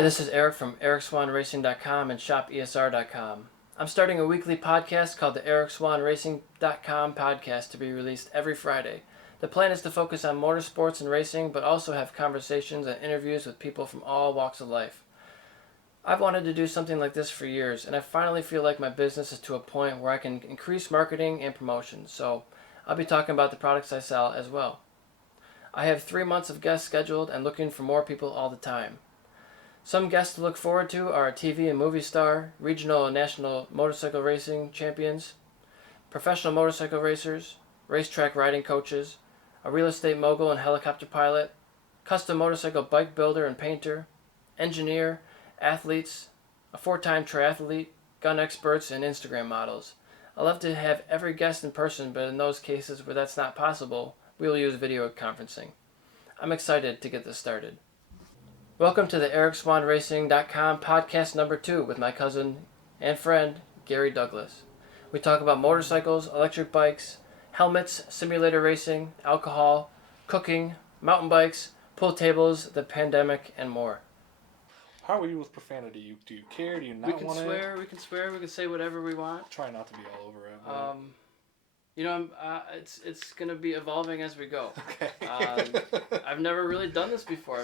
Hi, this is Eric from ericswanracing.com and shopesr.com. I'm starting a weekly podcast called the ericswanracing.com podcast to be released every Friday. The plan is to focus on motorsports and racing, but also have conversations and interviews with people from all walks of life. I've wanted to do something like this for years, and I finally feel like my business is to a point where I can increase marketing and promotion, so I'll be talking about the products I sell as well. I have 3 months of guests scheduled and looking for more people all the time. Some guests to look forward to are a TV and movie star, regional and national motorcycle racing champions, professional motorcycle racers, racetrack riding coaches, a real estate mogul and helicopter pilot, custom motorcycle bike builder and painter, engineer, athletes, a 4-time triathlete, gun experts, and Instagram models. I love to have every guest in person, but in those cases where that's not possible, we will use video conferencing. I'm excited to get this started. Welcome to the ericswanracing.com podcast number 2 with my cousin and friend, Gary Douglas. We talk about motorcycles, electric bikes, helmets, simulator racing, alcohol, cooking, mountain bikes, pool tables, the pandemic, and more. How are you with profanity? Do you care? Do you not want to? We can swear, we can say whatever we want. Try not to be all over it. It's going to be evolving as we go. Okay. I've never really done this before.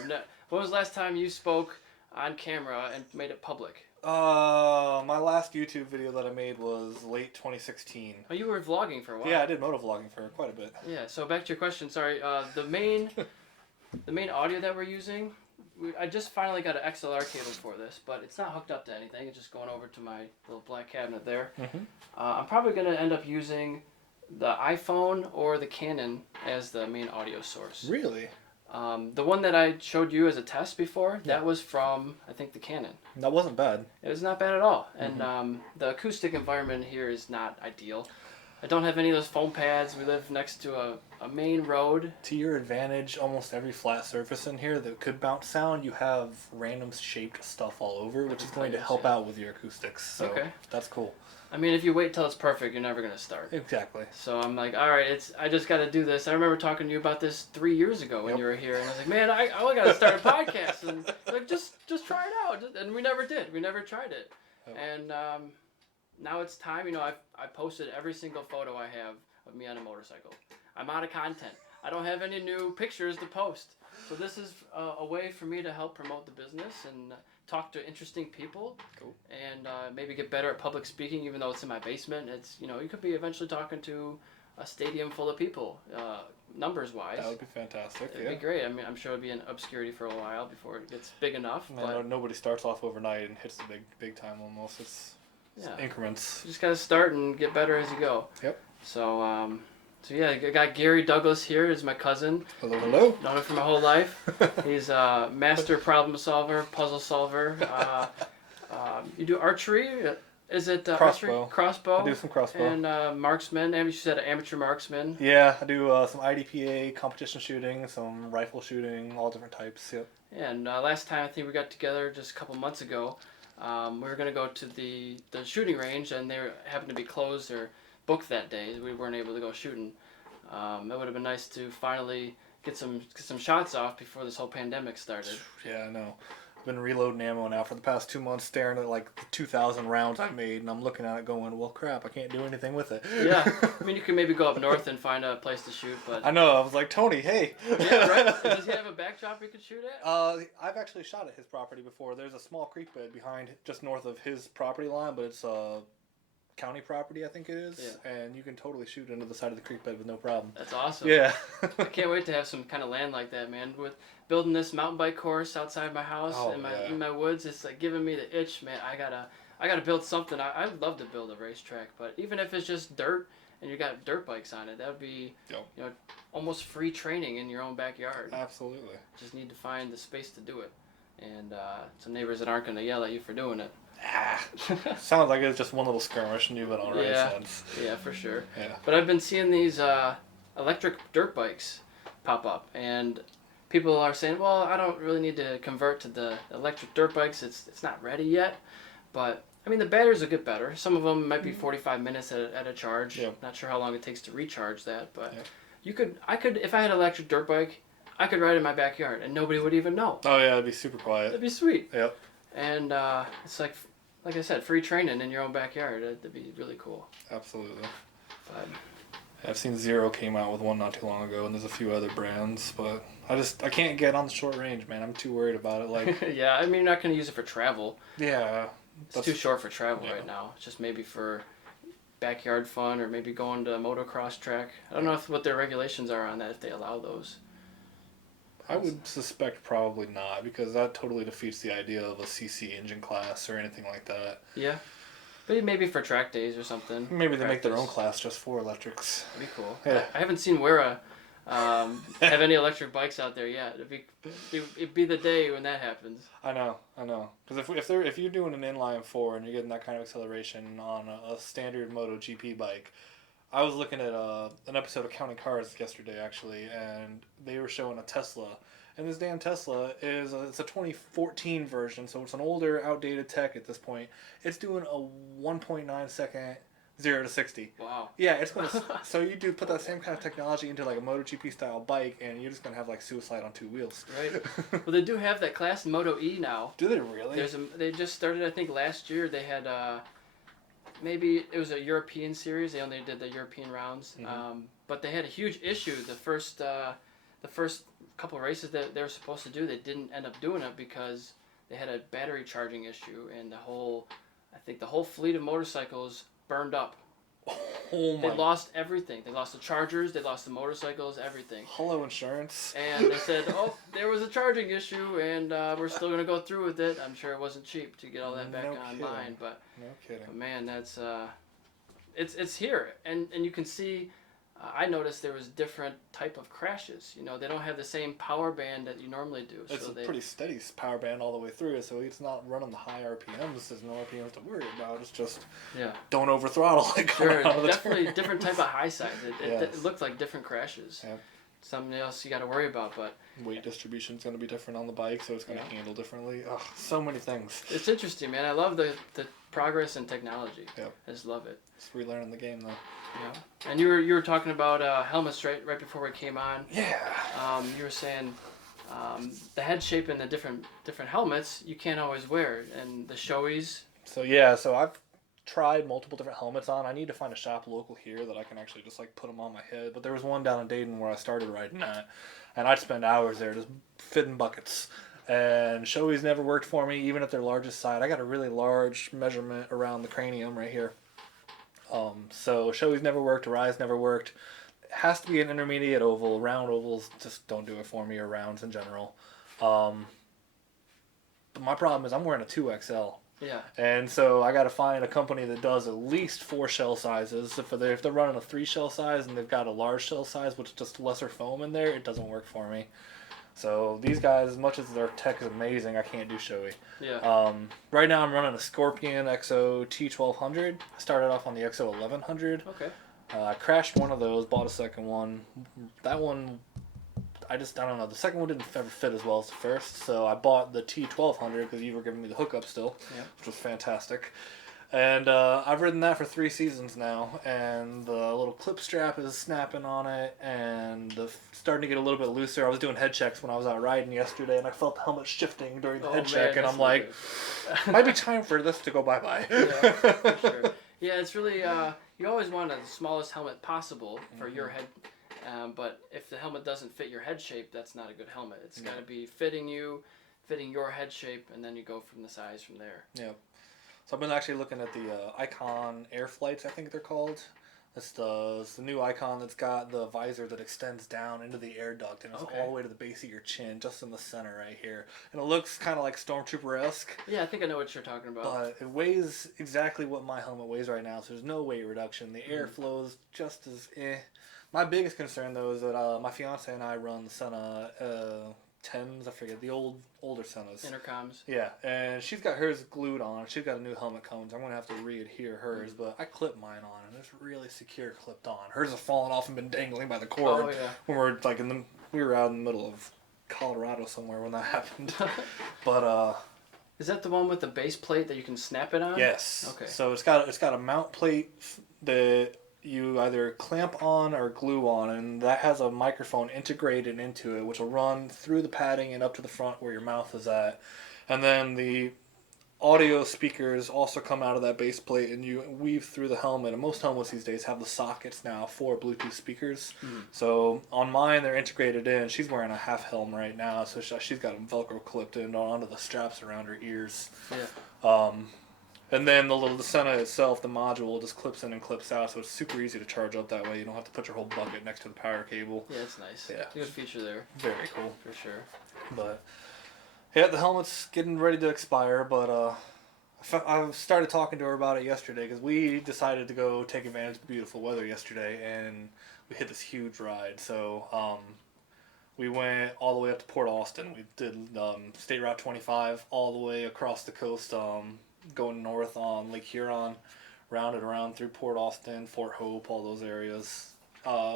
When was the last time you spoke on camera and made it public? My last YouTube video that I made was late 2016. Oh, you were vlogging for a while. Yeah, I did motovlogging for quite a bit. Yeah, so back to your question, sorry. The main audio that we're using, I just finally got an XLR cable for this, but it's not hooked up to anything. It's just going over to my little black cabinet there. Mm-hmm. I'm probably going to end up using the iPhone or the Canon as the main audio source. Really? The one that I showed you as a test before, that was from, I think, the Canon. That wasn't bad. It was not bad at all. And the acoustic environment here is not ideal. I don't have any of those foam pads. We live next to a main road. To your advantage, almost every flat surface in here that could bounce sound, you have random shaped stuff all over, which is going to help out with your acoustics. So that's cool. I mean, if you wait till it's perfect, you're never going to start. Exactly. So I'm like, all right, I just got to do this. I remember talking to you about this 3 years ago when you were here, and I was like, man, I got to start a podcast, and like, just try it out. And we never did. We never tried it. And now it's time. You know, I posted every single photo I have of me on a motorcycle. I'm out of content. I don't have any new pictures to post. So this is a way for me to help promote the business and talk to interesting people. Cool. And maybe get better at public speaking, even though it's in my basement. It's, you know, you could be eventually talking to a stadium full of people, numbers wise. That would be fantastic. It'd be great. I mean, I'm sure it'd be in obscurity for a while before it gets big enough. But nobody starts off overnight and hits the big time almost. It's increments. You just gotta start and get better as you go. Yep. So I got Gary Douglas here as my cousin. Hello, hello. Known him for my whole life. He's a master problem solver, puzzle solver. You do archery? Is it crossbow? Archery? Crossbow. I do some crossbow. And marksman. And you said an amateur marksman. Yeah, I do some IDPA, competition shooting, some rifle shooting, all different types. Yep. Yeah, and last time I think we got together just a couple months ago. We were going to go to the shooting range, and they happened to be closed or booked that day. We weren't able to go shooting. That would have been nice to finally get some shots off before this whole pandemic started. Yeah, I know. I've been reloading ammo now for the past 2 months, staring at like the 2,000 rounds I made, and I'm looking at it going, well, crap, I can't do anything with it. Yeah, I mean, you could maybe go up north and find a place to shoot, but... I know, I was like, Tony, hey! Yeah, right? Does he have a backdrop we could shoot at? I've actually shot at his property before. There's a small creek bed behind, just north of his property line, but it's county property, I think it is, and you can totally shoot into the side of the creek bed with no problem. That's awesome. Yeah. I can't wait to have some kind of land like that, man. With building this mountain bike course outside my house in my woods, it's like giving me the itch, man. I gotta build something. I'd love to build a racetrack, but even if it's just dirt and you got dirt bikes on it, that would be almost free training in your own backyard. Absolutely. Just need to find the space to do it, and some neighbors that aren't gonna yell at you for doing it. Sounds like it's just one little skirmish and you've been alright since. Yeah, for sure. Yeah. But I've been seeing these electric dirt bikes pop up, and people are saying, well, I don't really need to convert to the electric dirt bikes. It's not ready yet. But, I mean, the batteries will get better. Some of them might be 45 minutes at a charge. Not sure how long it takes to recharge that, but I could, if I had an electric dirt bike, I could ride in my backyard and nobody would even know. Oh yeah, it'd be super quiet. That'd be sweet. Yep. And it's like I said, free training in your own backyard. That'd be really cool. Absolutely. But I've seen Zero came out with one not too long ago, and there's a few other brands, but I can't get on the short range, man. I'm too worried about it. Like, yeah, I mean, you're not going to use it for travel. yeah, it's too short for travel right now. It's just maybe for backyard fun or maybe going to a motocross track. I don't know what their regulations are on that, if they allow those. I would suspect probably not, because that totally defeats the idea of a CC engine class or anything like that. Yeah. But maybe for track days or something. Maybe they make their own class just for electrics. That'd be cool. Yeah. I haven't seen Wera have any electric bikes out there yet. It'd be the day when that happens. I know. Because if you're doing an inline 4 and you're getting that kind of acceleration on a standard MotoGP bike, I was looking at an episode of Counting Cars yesterday actually, and they were showing a Tesla. And this damn Tesla it's a 2014 version, so it's an older, outdated tech at this point. It's doing a 1.9 second 0 to 60. Wow. Yeah, it's gonna. So you put that same kind of technology into like a MotoGP style bike, and you're just gonna have like Suicide on 2 wheels. Right. Well, they do have that class in Moto E now. Do they really? They just started, I think, last year. They had maybe it was a European series. They only did the European rounds. Mm-hmm. But they had a huge issue. The first couple of races that they were supposed to do, they didn't end up doing it because they had a battery charging issue, and the whole fleet of motorcycles burned up. Oh my. They lost everything. They lost the chargers, they lost the motorcycles, everything. Hello, insurance. And they said, oh, there was a charging issue, and we're still going to go through with it. I'm sure it wasn't cheap to get all that back online. But, no kidding. But man, that's it's here. And you can see, I noticed there was different type of crashes. You know, they don't have the same power band that you normally do. It's pretty steady power band all the way through, so it's not running the high RPMs. There's no RPMs to worry about. It's just don't over throttle. Sure, definitely different type of high side. It looked like different crashes. Yeah. Something else you got to worry about, but weight distribution is going to be different on the bike, so it's going to handle differently. Ugh, so many things. It's interesting, man. I love the progress in technology. Yep. I just love it. It's relearning the game, though. Yeah. And you were talking about helmets right before we came on. Yeah. You were saying the head shape and the different helmets you can't always wear, and the Shoeis. So I've tried multiple different helmets on. I need to find a shop local here that I can actually just like put them on my head. But there was one down in Dayton where I started riding at, and I'd spend hours there just fitting buckets. And Shoei's never worked for me, even at their largest side. I got a really large measurement around the cranium right here. So Shoei's never worked, Arai's never worked. It has to be an intermediate oval. Round ovals just don't do it for me, or rounds in general. But my problem is I'm wearing a 2XL. Yeah. And so I got to find a company that does at least 4 shell sizes. If they're running a 3 shell size and they've got a large shell size with just lesser foam in there, it doesn't work for me. So these guys, as much as their tech is amazing, I can't do Shoei. Yeah. Right now I'm running a Scorpion XO T1200. I started off on the XO 1100. Okay. I crashed one of those, bought a second one. That one, I don't know. The second one didn't ever fit as well as the first, so I bought the T1200 because you were giving me the hookup still, which was fantastic. And I've ridden that for 3 seasons now, and the little clip strap is snapping on it, and starting to get a little bit looser. I was doing head checks when I was out riding yesterday, and I felt the helmet shifting during the head check, and I'm like, might be time for this to go bye-bye. Yeah, for sure. Yeah, it's really, you always want the smallest helmet possible for your head, but if the helmet doesn't fit your head shape, that's not a good helmet. It's got to be fitting your head shape, and then you go from the size from there. Yeah. So I've been actually looking at the Icon Air Flights, I think they're called. It's the new Icon that's got the visor that extends down into the air duct, and it's all the way to the base of your chin, just in the center right here. And it looks kind of like Stormtrooper-esque. Yeah, I think I know what you're talking about. But it weighs exactly what my helmet weighs right now, so there's no weight reduction. The air flows just as My biggest concern, though, is that my fiance and I run the Senna 10s, I forget, the older Sennas. Intercoms. Yeah, and she's got hers glued on. She's got a new helmet coming, so I'm going to have to re-adhere hers, but I clip mine on, and it's really secure clipped on. Hers has fallen off and been dangling by the cord. Oh, yeah. When we were out in the middle of Colorado somewhere when that happened. But, is that the one with the base plate that you can snap it on? yes. Okay. So it's got a mount plate that you either clamp on or glue on, and that has a microphone integrated into it, which will run through the padding and up to the front where your mouth is at. And then the audio speakers also come out of that base plate, and you weave through the helmet. And most helmets these days have the sockets now for Bluetooth speakers. So on mine, they're integrated in. She's wearing a half helm right now, so she's got them Velcro clipped in onto the straps around her ears. Yeah. And then the little Descena itself, the module, just clips in and clips out, so it's super easy to charge up that way. You don't have to put your whole bucket next to the power cable. Yeah, it's nice. Yeah. Good feature there. Very cool. For sure. But yeah, the helmet's getting ready to expire, but I started talking to her about it yesterday because we decided to go take advantage of the beautiful weather yesterday, and we hit this huge ride. So we went all the way up to Port Austin. We did State Route 25 all the way across the coast, going north on Lake Huron, rounded around through Port Austin, Fort Hope, all those areas.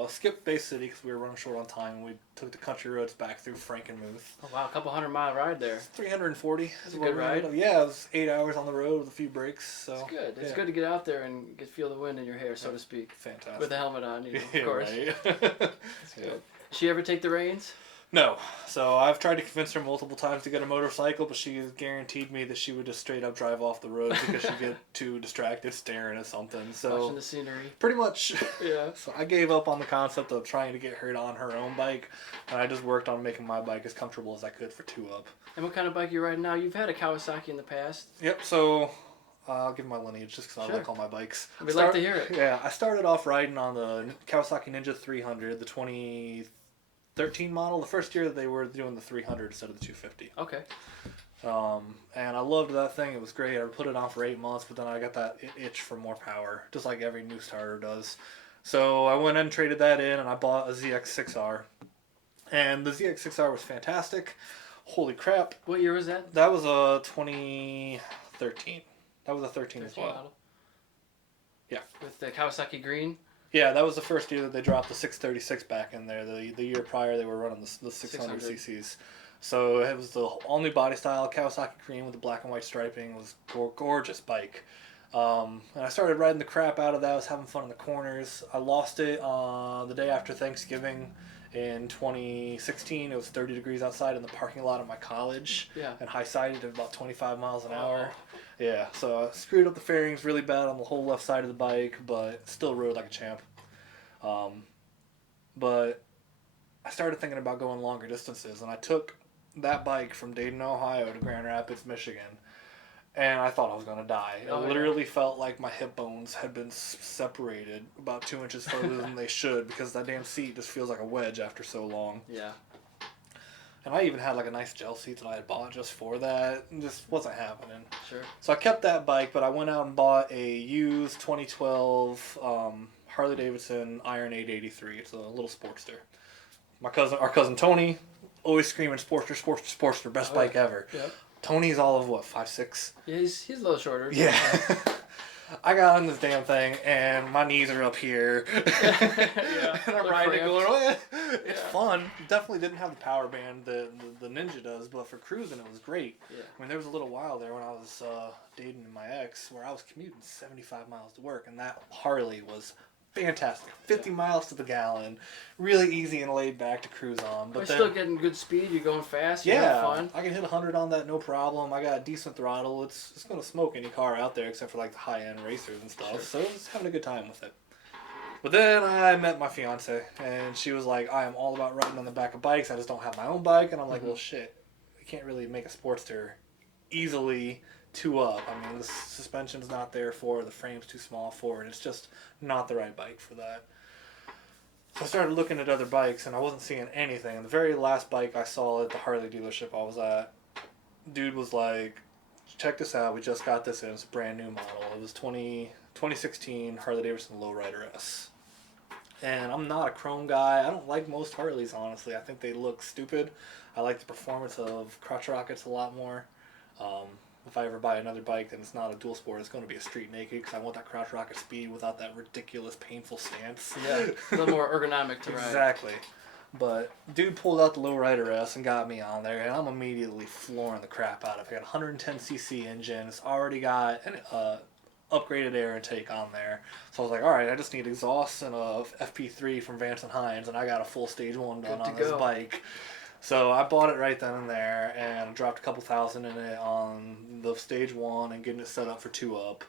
Skipped Bay City because we were running short on time, and we took the country roads back through Frankenmuth. Oh, wow, a couple 100-mile ride there. 340. That's a good ride. Yeah, it was 8 hours on the road with a few breaks. So it's good. It's good to get out there and feel the wind in your hair, so to speak. Fantastic. With a helmet on, of Yeah, course. right. That's good. Did she ever take the reins? No. So I've tried to convince her multiple times to get a motorcycle, but she guaranteed me that she would just straight up drive off the road because she'd get too distracted staring at something. So Watching the scenery. pretty much. Yeah. So I gave up on the concept of trying to get her on her own bike, and I just worked on making my bike as comfortable as I could for 2-up. And what kind of bike you riding now? You've had a Kawasaki in the past. Yep. So I'll give my lineage just because Sure. I like all my bikes. We'd like to hear it. Yeah, I started off riding on the Kawasaki Ninja 300, the 2013 model. The first year they were doing the 300 instead of the 250. Okay. And I loved that thing. It was great. I put it on for 8 months, but then I got that itch for more power, just like every new starter does. So I went and traded that in, and I bought a ZX6R. And the ZX6R was fantastic. Holy crap. What year was that? That was a 2013. That was a 13 as well. Model. Yeah. With the Kawasaki Green? Yeah, that was the first year that they dropped the 636 back in there. The year prior, they were running the 600 cc's. So it was the all-new body style, Kawasaki Green with the black and white striping. It was a gorgeous bike. And I started riding the crap out of that. I was having fun in the corners. I lost it the day after Thanksgiving in 2016. It was 30 degrees outside in the parking lot of my college. Yeah. And high-sided at about 25 miles an hour. Yeah, so I screwed up the fairings really bad on the whole left side of the bike, but still rode like a champ. But I started thinking about going longer distances, and I took that bike from Dayton, Ohio to Grand Rapids, Michigan, and I thought I was going to die. It literally felt like my hip bones had been separated about 2 inches further than they should, because that damn seat just feels like a wedge after so long. Yeah. And I even had like a nice gel seat that I had bought just for that. It just wasn't happening. Sure. So I kept that bike, but I went out and bought a used 2012 Harley Davidson Iron 883. It's a little Sportster. Our cousin Tony, always screaming Sportster, Sportster, Sportster, best bike ever. Yep. Tony's all of what, 5'6"? Yeah, he's a little shorter. Yeah. I got on this damn thing, and my knees are up here. Yeah. And I'm riding going, oh, yeah. It's fun. Definitely didn't have the power band that the Ninja does, but for cruising it was great. Yeah. I mean, there was a little while there when I was dating my ex where I was commuting 75 miles to work, and that Harley was fantastic. 50 miles to the gallon. Really easy and laid back to cruise on. But still getting good speed. You're going fast. You're Yeah, having fun. I can hit 100 on that, no problem. I got a decent throttle. It's going to smoke any car out there except for like the high-end racers and stuff. Sure. So I was having a good time with it. But then I met my fiance, and she was like, I am all about riding on the back of bikes. I just don't have my own bike. And I'm like, well, shit. I can't really make a Sportster easily 2-up. I mean, the suspension's not there for it. The frame's too small for it. It's just not the right bike for that. So I started looking at other bikes, and I wasn't seeing anything. And the very last bike I saw at the Harley dealership I was at, dude was like, check this out. We just got this in. It's a brand new model. It was 2016 Harley Davidson Lowrider S. And I'm not a chrome guy. I don't like most Harleys, honestly. I think they look stupid. I like the performance of crotch rockets a lot more. If I ever buy another bike, then it's not a dual sport. It's going to be a street naked because I want that crotch rocket speed without that ridiculous, painful stance. Yeah, a little more ergonomic to ride. Exactly. But dude pulled out the Lowrider S and got me on there, and I'm immediately flooring the crap out of it. I got a 110cc engine. It's already got upgraded air intake on there. So I was like, all right, I just need exhaust and a FP3 from Vance and Hines, and I got a full stage 1 done on this bike. So I bought it right then and there and dropped a couple thousand in it on the stage 1 and getting it set up for 2-up.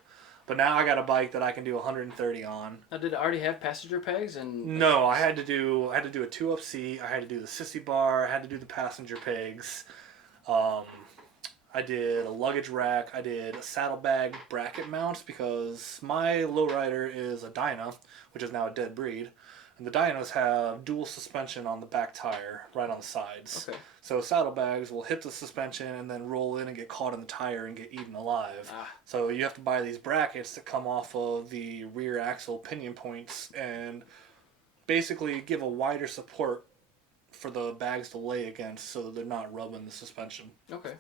But now I got a bike that I can do 130 on. Now, did it already have passenger pegs? No, I had to do a 2-up seat. I had to do the sissy bar. I had to do the passenger pegs. I did a luggage rack. I did a saddlebag bracket mounts because my lowrider is a Dyna, which is now a dead breed. And the Dynas have dual suspension on the back tire, right on the sides. Okay. So saddlebags will hit the suspension and then roll in and get caught in the tire and get eaten alive. So you have to buy these brackets that come off of the rear axle pinion points and basically give a wider support for the bags to lay against so that they're not rubbing the suspension. Okay.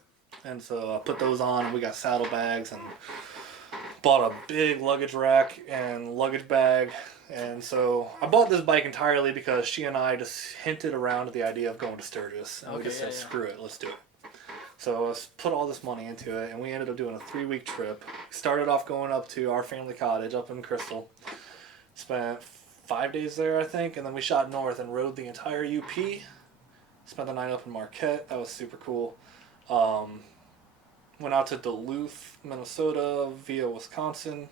And so I put those on and we got saddlebags and bought a big luggage rack and luggage bag. And so I bought this bike entirely because she and I just hinted around to the idea of going to Sturgis. And we just said, screw it, let's do it. So I put all this money into it, and we ended up doing a 3-week trip. Started off going up to our family cottage up in Crystal. Spent 5 days there, I think, and then we shot north and rode the entire UP. Spent the night up in Marquette. That was super cool. Went out to Duluth, Minnesota via Wisconsin.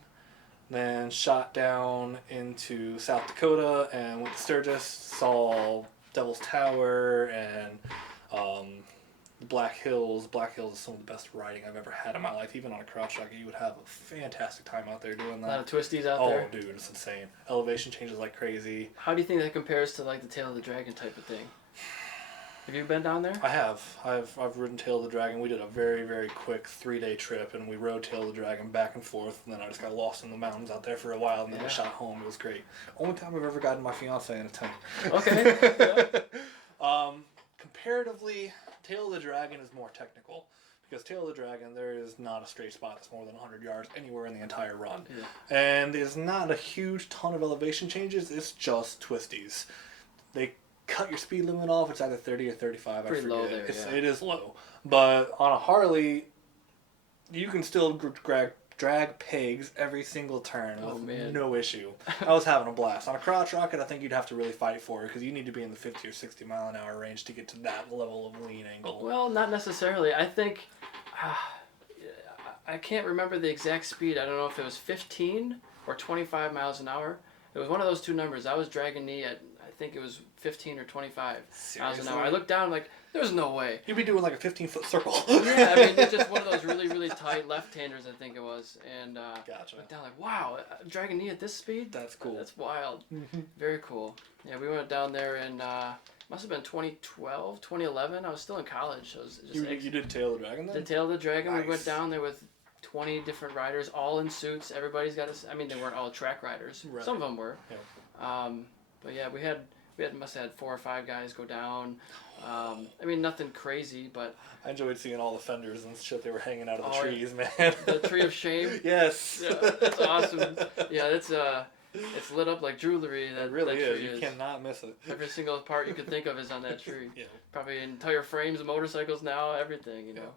Then shot down into South Dakota and went to Sturgis. Saw Devil's Tower and Black Hills. Black Hills is some of the best riding I've ever had in my life. Even on a cross track, you would have a fantastic time out there doing that. A lot of twisties out there. Oh, dude, it's insane. Elevation changes like crazy. How do you think that compares to like the Tail of the Dragon type of thing? Have you been down there? I have. I've ridden Tail of the Dragon. We did a very, very quick 3-day trip, and we rode Tail of the Dragon back and forth, and then I just got lost in the mountains out there for a while, and then we shot home. It was great. Only time I've ever gotten my fiance in a tent. Okay. Comparatively, Tail of the Dragon is more technical. Because Tail of the Dragon, there is not a straight spot that's more than 100 yards anywhere in the entire run. Yeah. And there's not a huge ton of elevation changes. It's just twisties. They cut your speed limit off. It's either 30 or 35. Pretty I forget. Low there, It is low. But on a Harley, you can still drag pegs every single turn with no issue. I was having a blast. On a crotch rocket, I think you'd have to really fight for it because you need to be in the 50 or 60 mile an hour range to get to that level of lean angle. Well, not necessarily. I think I can't remember the exact speed. I don't know if it was 15 or 25 miles an hour. It was one of those two numbers. I was dragging knee at, I think it was 15 or 25 miles an hour. I looked down like, there's no way. You'd be doing like a 15-foot circle. Yeah, I mean, it's just one of those really, really tight left-handers, I think it was. And gotcha. looked down like, wow, dragging knee at this speed? That's cool. That's wild. Very cool. Yeah, we went down there in, must have been 2012, 2011. I was still in college. So it was just you did Tail of the Dragon then? The Tail of the Dragon. Nice. We went down there with 20 different riders, all in suits. Everybody's got I mean, they weren't all track riders. Right. Some of them were. Yeah. But yeah, we must have had 4 or 5 guys go down. I mean, nothing crazy, but I enjoyed seeing all the fenders and shit they were hanging out of the trees, man. The Tree of Shame. Yes. Yeah, that's awesome. Yeah, it's lit up like jewelry. It really is. You cannot miss it. Every single part you could think of is on that tree. Yeah. Probably entire frames of motorcycles now, everything, you know.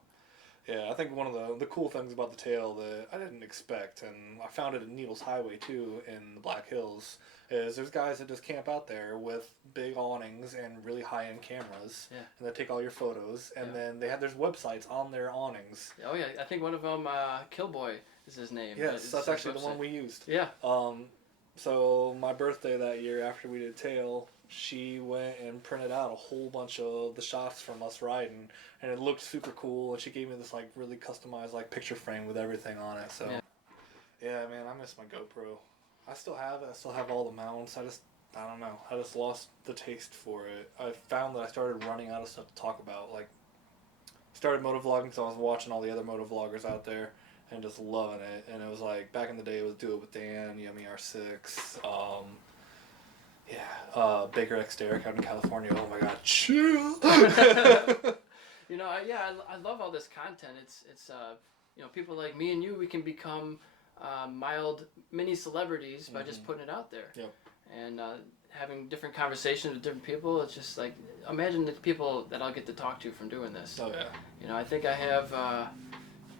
Yeah, I think one of the cool things about the Tail that I didn't expect, and I found it at Needles Highway too in the Black Hills, is there's guys that just camp out there with big awnings and really high-end cameras, and they take all your photos, and then there's websites on their awnings. Oh yeah, I think one of them, Killboy is his name. Yes, that's actually the one we used. Yeah. So my birthday that year after we did Tail, she went and printed out a whole bunch of the shots from us riding, and it looked super cool, and she gave me this like really customized like picture frame with everything on it. So yeah, man, I miss my GoPro. I still have it. I still have all the mounts. I don't know. I just lost the taste for it. I found that I started running out of stuff to talk about. Like, started motovlogging, so I was watching all the other motovloggers out there and just loving it. And it was like, back in the day, it was Do It With Dan, Yummy R6, Baker X Derrick out in California. Oh my God, chill! You know, I love all this content. It's you know, people like me and you, we can become mild mini celebrities by just putting it out there. Yep. And having different conversations with different people. It's just like, imagine the people that I'll get to talk to from doing this. Oh yeah. You know, I think I have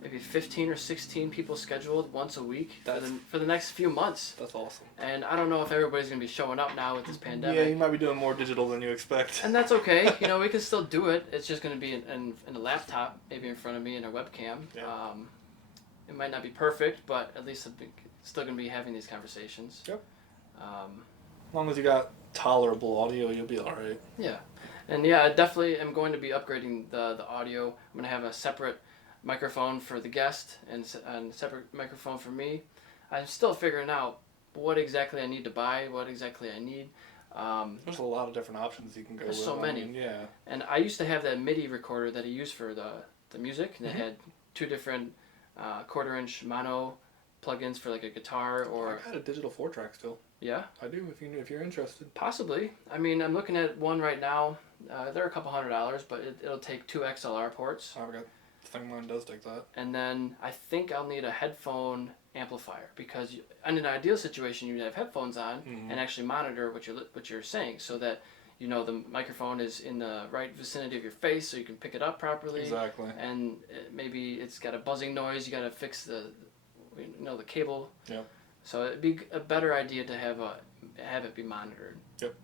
maybe 15 or 16 people scheduled once a week That's, for the next few months. That's awesome. And I don't know if everybody's going to be showing up now with this pandemic. Yeah, you might be doing more digital than you expect. And that's okay. You know, we can still do it. It's just going to be in a laptop, maybe in front of me in a webcam. Yeah. It might not be perfect, but at least I'm still going to be having these conversations. Yep. As long as you got tolerable audio, you'll be all right. Yeah. And yeah, I definitely am going to be upgrading the audio. I'm going to have a separate microphone for the guest and a separate microphone for me. I'm still figuring out what exactly I need to buy, what exactly I need. There's a lot of different options you can go with. There's so many. Yeah. And I used to have that MIDI recorder that I used for the music. And it had two different 1/4-inch mono plugins for like a guitar or... I got a digital 4-track still. Yeah? I do, if you're interested. Possibly. I mean, I'm looking at one right now. They're a couple $100, but it'll take 2 XLR ports. I think mine does take that. And then I think I'll need a headphone amplifier because in an ideal situation you'd have headphones on and actually monitor what you're saying so that you know the microphone is in the right vicinity of your face so you can pick it up properly. Exactly. And maybe it's got a buzzing noise. You got to fix the cable. Yep. So it'd be a better idea to have it be monitored. Yep.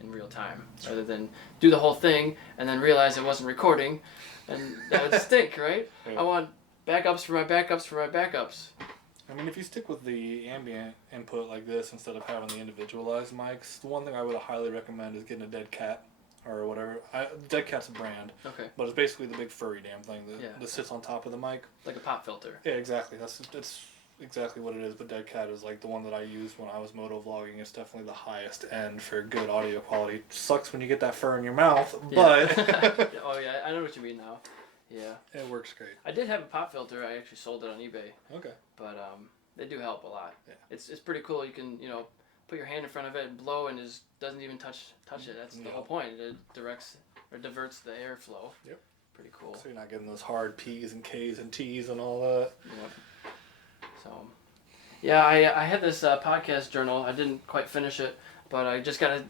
In real time, rather than do the whole thing and then realize it wasn't recording, and that would stink, right? Yeah. I want backups for my backups for my backups. I mean, if you stick with the ambient input like this instead of having the individualized mics, the one thing I would highly recommend is getting a Dead Cat or whatever. Dead Cat's a brand. Okay. But it's basically the big furry damn thing that sits on top of the mic. Like a pop filter. Yeah, exactly. That's exactly what it is. But Dead Cat is like the one that I used when I was moto vlogging. It's definitely the highest end for good audio quality. Sucks when you get that fur in your mouth, but oh yeah, I know what you mean now. Yeah. It works great. I did have a pop filter. I actually sold it on eBay. Okay. But they do help a lot. Yeah. It's pretty cool. You can put your hand in front of it and blow and it doesn't even touch it. That's the whole point. It diverts the airflow. Yep. Pretty cool. So you're not getting those hard P's and K's and T's and all that. Yep. So, yeah, I had this podcast journal. I didn't quite finish it, but I just gotta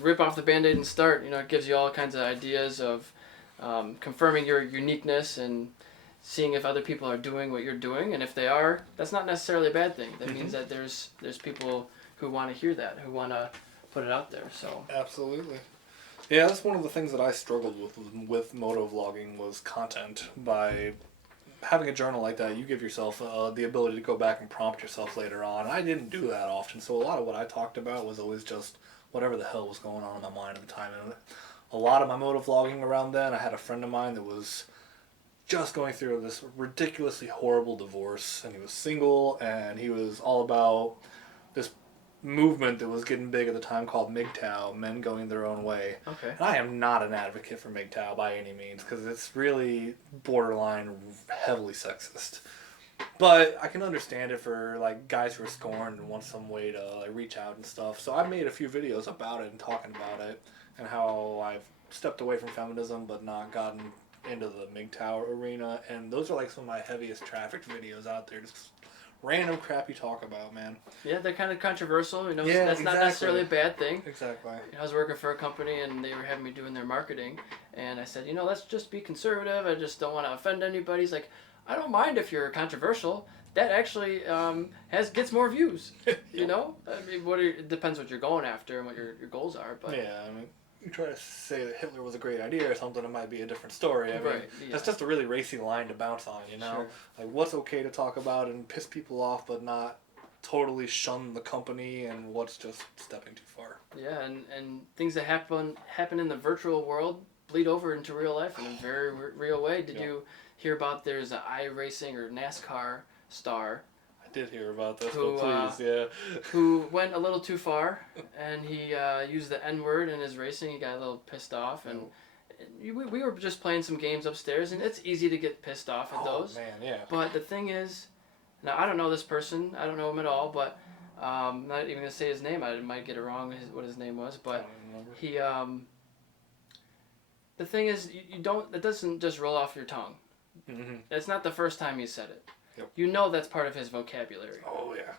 rip off the Band-Aid and start. It gives you all kinds of ideas of confirming your uniqueness and seeing if other people are doing what you're doing, and if they are, that's not necessarily a bad thing. That means that there's people who want to hear that, who want to put it out there. So absolutely. Yeah, that's one of the things that I struggled with moto vlogging was content. By having a journal like that, you give yourself the ability to go back and prompt yourself later on. I didn't do that often, so a lot of what I talked about was always just whatever the hell was going on in my mind at the time. And a lot of my moto vlogging around then, I had a friend of mine that was just going through this ridiculously horrible divorce, and he was single, and he was all about this movement that was getting big at the time called MGTOW, men going their own way. Okay. And I am not an advocate for MGTOW by any means, because it's really borderline heavily sexist. But I can understand it for like guys who are scorned and want some way to like reach out and stuff. So I made a few videos about it and talking about it and how I've stepped away from feminism but not gotten into the MGTOW arena, and those are like some of my heaviest trafficked videos out there. Just random crap you talk about, man. Yeah, they're kind of controversial. Yeah, that's not necessarily a bad thing. Exactly. I was working for a company and they were having me doing their marketing, and I said, let's just be conservative. I just don't want to offend anybody. He's like, I don't mind if you're controversial. That actually gets more views. You know, I mean, it depends what you're going after and what your goals are. But yeah, I mean, you try to say that Hitler was a great idea or something, it might be a different story. I mean, right, yeah. That's just a really racy line to bounce on, Sure. Like, what's okay to talk about and piss people off, but not totally shun the company, and what's just stepping too far. Yeah, and things that happen in the virtual world bleed over into real life in a very real way. Did you hear about there's an iRacing or NASCAR star? I did hear about this, who, but please, yeah. Who went a little too far, and he used the N-word in his racing. He got a little pissed off, and we were just playing some games upstairs, and it's easy to get pissed off at those. Oh, man, yeah. But the thing is, now I don't know this person. I don't know him at all, but I'm not even going to say his name. I might get it wrong, what his name was, but he, the thing is, you don't, it doesn't just roll off your tongue. Mm-hmm. It's not the first time you said it. Yep. You know that's part of his vocabulary. Oh, yeah.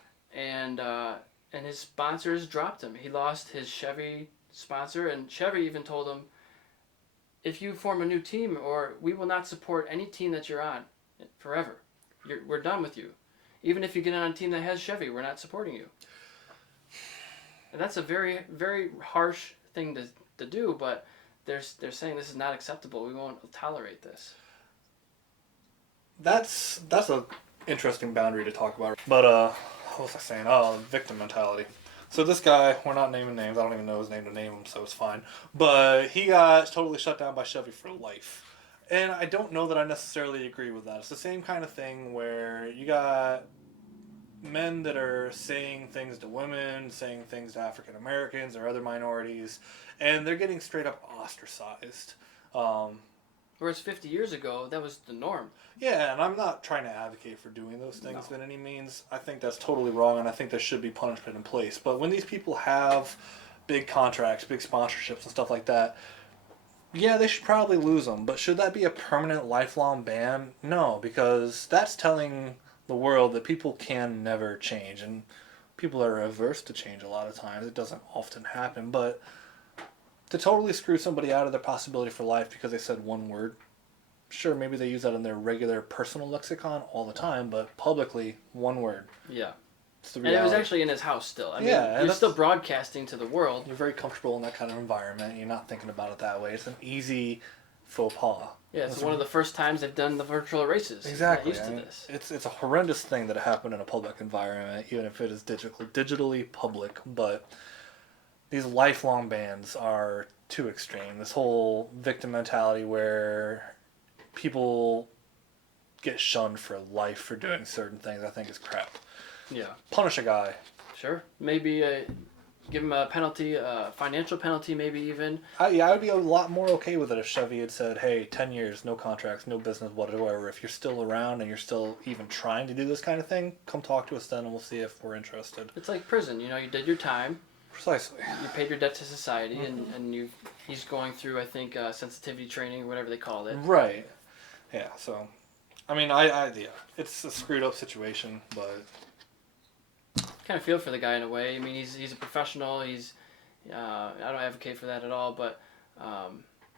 And his sponsors dropped him. He lost his Chevy sponsor, and Chevy even told him, if you form a new team, or we will not support any team that you're on. forever. We're done with you. Even if you get on a team that has Chevy, we're not supporting you. And that's a very, very harsh thing to do, but they're saying this is not acceptable. We won't tolerate this. That's a interesting boundary to talk about. But what was I saying? Oh, victim mentality. So this guy, we're not naming names. I don't even know his name to name him, so it's fine. But he got totally shut down by Chevy for life. And I don't know that I necessarily agree with that. It's the same kind of thing where you got men that are saying things to women, saying things to African Americans or other minorities, and they're getting straight up ostracized. Whereas 50 years ago, that was the norm. Yeah, and I'm not trying to advocate for doing those things by any means. I think that's totally wrong, and I think there should be punishment in place. But when these people have big contracts, big sponsorships, and stuff like that, yeah, they should probably lose them. But should that be a permanent, lifelong ban? No, because that's telling the world that people can never change, and people are averse to change a lot of times. It doesn't often happen, but to totally screw somebody out of their possibility for life because they said one word, sure, maybe they use that in their regular personal lexicon all the time, but publicly, one word. Yeah. It's the And reality. it was actually in his house still. I mean, Yeah, you're still broadcasting to the world. You're very comfortable in that kind of environment. You're not thinking about it that way. It's an easy faux pas. Yeah, it's one of the first times they've done the virtual races. Exactly. Not used to this. It's a horrendous thing that happened in a public environment, even if it is digitally public. But these lifelong bans are too extreme. This whole victim mentality where people get shunned for life for doing certain things, I think is crap. Yeah. Punish a guy. Sure. Maybe give him a penalty, a financial penalty, maybe even. I would be a lot more okay with it if Chevy had said, hey, 10 years, no contracts, no business, whatever. If you're still around and you're still even trying to do this kind of thing, come talk to us then and we'll see if we're interested. It's like prison. You know, you did your time. Precisely. You paid your debt to society, and he's going through, I think, sensitivity training or whatever they call it. Right. Yeah, so, I mean, yeah, it's a screwed up situation, but Kind of feel for the guy in a way. I mean, he's a professional. I don't advocate for that at all, but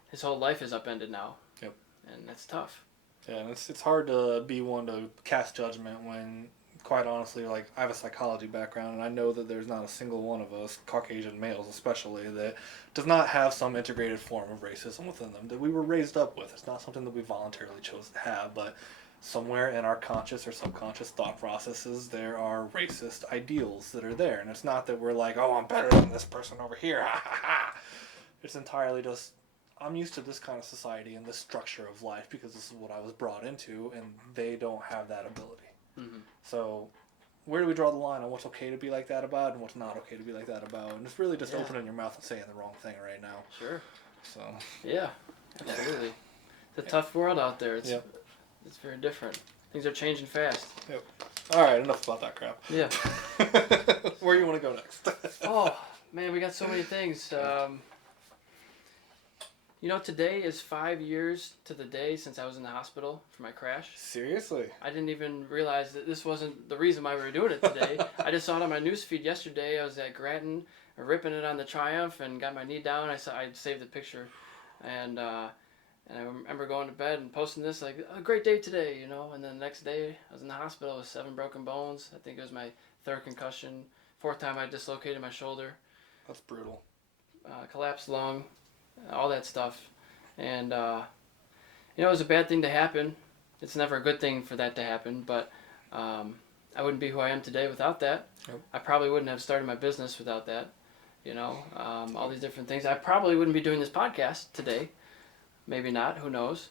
his whole life is upended now. Yep. And that's tough. Yeah, and it's hard to be one to cast judgment when, quite honestly, like, I have a psychology background, and I know that there's not a single one of us, Caucasian males especially, that does not have some integrated form of racism within them that we were raised up with. It's not something that we voluntarily chose to have, but somewhere in our conscious or subconscious thought processes, there are racist ideals that are there. And it's not that we're like, oh, I'm better than this person over here. Ha ha ha. It's entirely just, I'm used to this kind of society and this structure of life because this is what I was brought into, and they don't have that ability. Mm-hmm. So where do we draw the line on what's okay to be like that about and what's not okay to be like that about? And it's really just opening your mouth and saying the wrong thing right now. Sure. So. Yeah, absolutely. It's a tough world out there. It's very different. Things are changing fast. Yep. All right, enough about that crap. Yeah. Where do you want to go next? Oh, man, we got so many things. Today is 5 years to the day since I was in the hospital for my crash. Seriously? I didn't even realize that this wasn't the reason why we were doing it today. I just saw it on my newsfeed yesterday. I was at Grattan, ripping it on the Triumph, and got my knee down. I saved the picture, and I remember going to bed and posting this, like, a great day today, And then the next day, I was in the hospital with 7 broken bones. I think it was my 3rd concussion. 4th time I dislocated my shoulder. That's brutal. Collapsed lung, all that stuff. And, it was a bad thing to happen. It's never a good thing for that to happen, but I wouldn't be who I am today without that. Yep. I probably wouldn't have started my business without that. All these different things. I probably wouldn't be doing this podcast today. Maybe not. Who knows?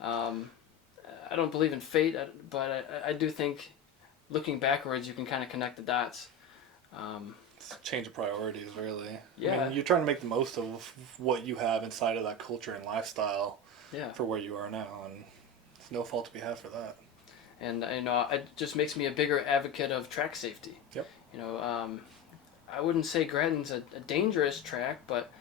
I don't believe in fate, but I do think looking backwards, you can kind of connect the dots. It's a change of priorities, really. Yeah. I mean, you're trying to make the most of what you have inside of that culture and lifestyle for where you are now, and it's no fault to be had for that. And, it just makes me a bigger advocate of track safety. Yep. I wouldn't say Grattan's a dangerous track, but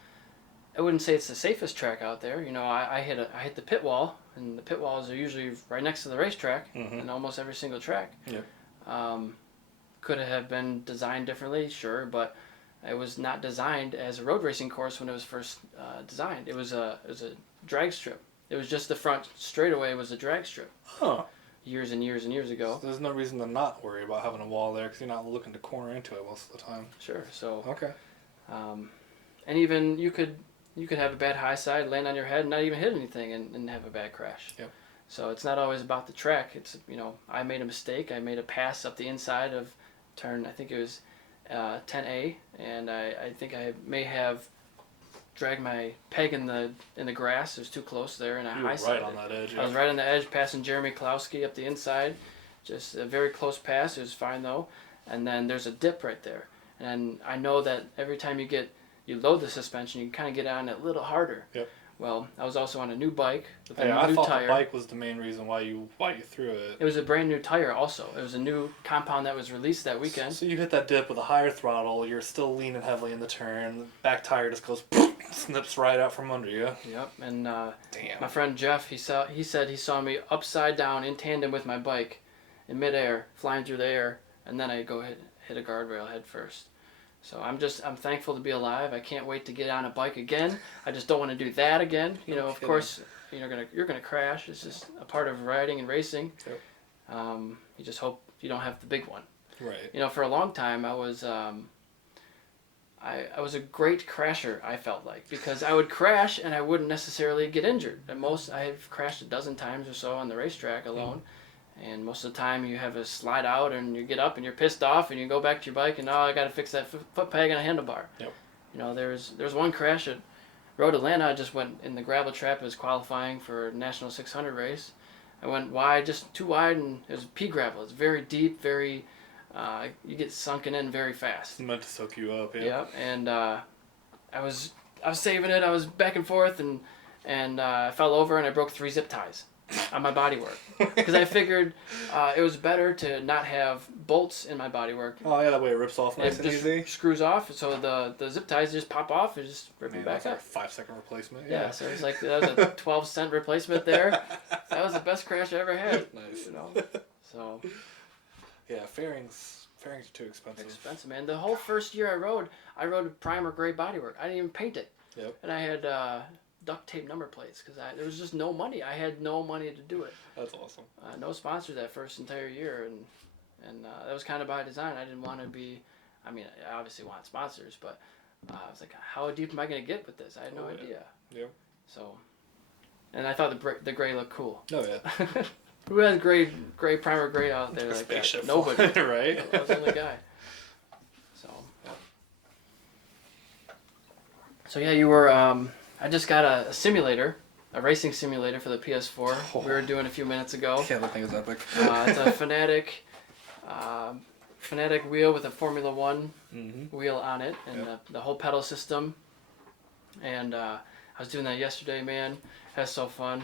I wouldn't say it's the safest track out there. I hit the pit wall, and the pit walls are usually right next to the racetrack in almost every single track. Yep. Could it have been designed differently? Sure, but it was not designed as a road racing course when it was first designed. It was a drag strip. It was just the front straightaway was a drag strip. Huh. years and years and years ago. So there's no reason to not worry about having a wall there because you're not looking to corner into it most of the time. Sure. So. Okay. And even you could have a bad high side, land on your head, and not even hit anything, and have a bad crash. Yep. So it's not always about the track. It's, I made a mistake. I made a pass up the inside of turn. I think it was 10A, and I think I may have dragged my peg in the grass. It was too close there, and I high sided. Right on that edge. I was right on the edge, passing Jeremy Klowski up the inside. Just a very close pass. It was fine though. And then there's a dip right there, and I know that every time you load the suspension, you kind of get on it a little harder. Yep. Well, I was also on a new bike with a I new thought tire. the bike was the main reason why you threw it. It was a brand new tire also. It was a new compound that was released that weekend. So you hit that dip with a higher throttle, you're still leaning heavily in the turn, the back tire just goes, snips right out from under you. Yep, and Damn. my friend Jeff, he said he saw me upside down in tandem with my bike in midair, flying through the air, and then I go hit a guardrail head first. So I'm thankful to be alive. I can't wait to get on a bike again. I just don't want to do that again. Of course, you're gonna crash. It's just a part of riding and racing. Yep. You just hope you don't have the big one. Right. For a long time I was I was a great crasher. I felt like, because I would crash and I wouldn't necessarily get injured. And I've crashed a dozen times or so on the racetrack alone. And most of the time you have a slide out and you get up and you're pissed off and you go back to your bike and I got to fix that foot peg and a handlebar. Yep. There's one crash at Road Atlanta. I just went in the gravel trap. It was qualifying for a National 600 race. I went wide, just too wide, and it was pea gravel. It's very deep, very you get sunken in very fast. It's meant to soak you up. Yeah. Yep. And I was saving it. I was back and forth and I fell over and I broke 3 zip ties on my bodywork because I figured it was better to not have bolts in my bodywork. Oh yeah, that way it rips off nice and easy. Screws off, so the zip ties just pop off and just rip it back up. 5-second replacement. Yeah, so it's like that was a 12-cent replacement there. That was the best crash I ever had. Nice. So. Yeah, fairings are too expensive. Expensive, man. The whole first year I rode primer gray bodywork. I didn't even paint it. Yep. And I had duct tape number plates because there was just no money. I had no money to do it. That's awesome. No sponsors that first entire year, and that was kind of by design. I didn't want to be. I mean, I obviously want sponsors, but I was like, how deep am I going to get with this? I had no idea. Yep. So, and I thought the gray looked cool. Oh yeah. Who has gray primer gray out there like that? Nobody. Right? I was the only guy. So. Yeah. So yeah, you were. I just got a simulator, a racing simulator for the PS4. Oh. We were doing a few minutes ago. Yeah, that thing is epic. It's a Fanatic wheel with a Formula One wheel on it, and the whole pedal system. And I was doing that yesterday, man. That's so fun.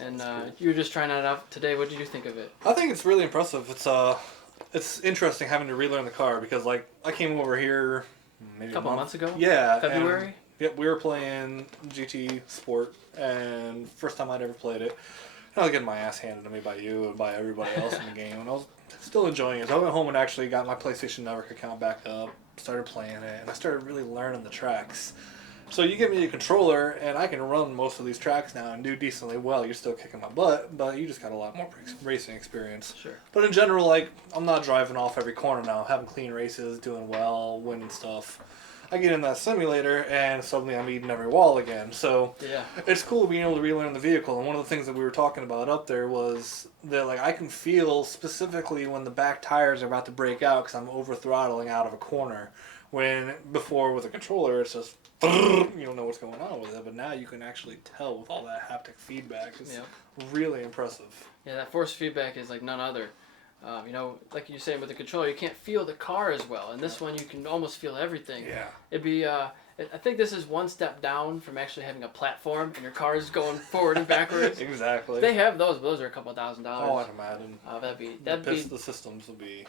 And cool. You were just trying that out today. What did you think of it? I think it's really impressive. It's interesting having to relearn the car because I came over here maybe a couple months ago. Yeah, February. Yep, we were playing GT Sport, and first time I'd ever played it. And I was getting my ass handed to me by you and by everybody else in the game, and I was still enjoying it. So I went home and actually got my PlayStation Network account back up, started playing it, and I started really learning the tracks. So you give me a controller, and I can run most of these tracks now and do decently well. You're still kicking my butt, but you just got a lot more racing experience. Sure. But in general, I'm not driving off every corner now. I'm having clean races, doing well, winning stuff. I get in that simulator, and suddenly I'm eating every wall again. So Yeah. it's cool being able to relearn the vehicle. And one of the things that we were talking about up there was that I can feel specifically when the back tires are about to break out because I'm over throttling out of a corner. When before with a controller, it's just you don't know what's going on with it. But now you can actually tell with all that haptic feedback. It's really impressive. Yeah, that force feedback is like none other. Like you say with the controller, you can't feel the car as well. And this one, you can almost feel everything. Yeah. It'd be, I think this is one step down from actually having a platform and your car is going forward and backwards. Exactly. They have those, but those are a couple $1,000. Oh, I'd imagine. That'd be the systems would be,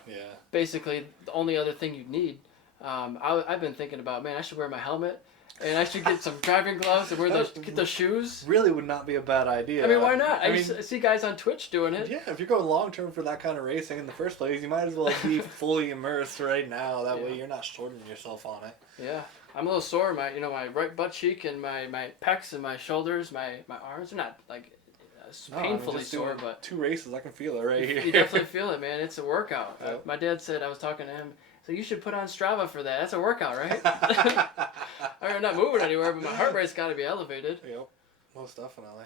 basically the only other thing you'd need. I've been thinking about, man, I should wear my helmet. And I should get some driving gloves and get those shoes. Really would not be a bad idea. I mean, why not? I see guys on Twitch doing it. Yeah, if you're going long term for that kind of racing in the first place, you might as well be fully immersed right now. That way you're not shortening yourself on it. Yeah. I'm a little sore. My right butt cheek and my pecs and my shoulders, my arms are not it's No, I mean, painfully just sore, doing but 2 races, I can feel it right here. you definitely feel it, man. It's a workout. Yep. My dad said, I was talking to him, so you should put on Strava for that. That's a workout, right? I'm not moving anywhere, but my heart rate's got to be elevated. Yep, most definitely.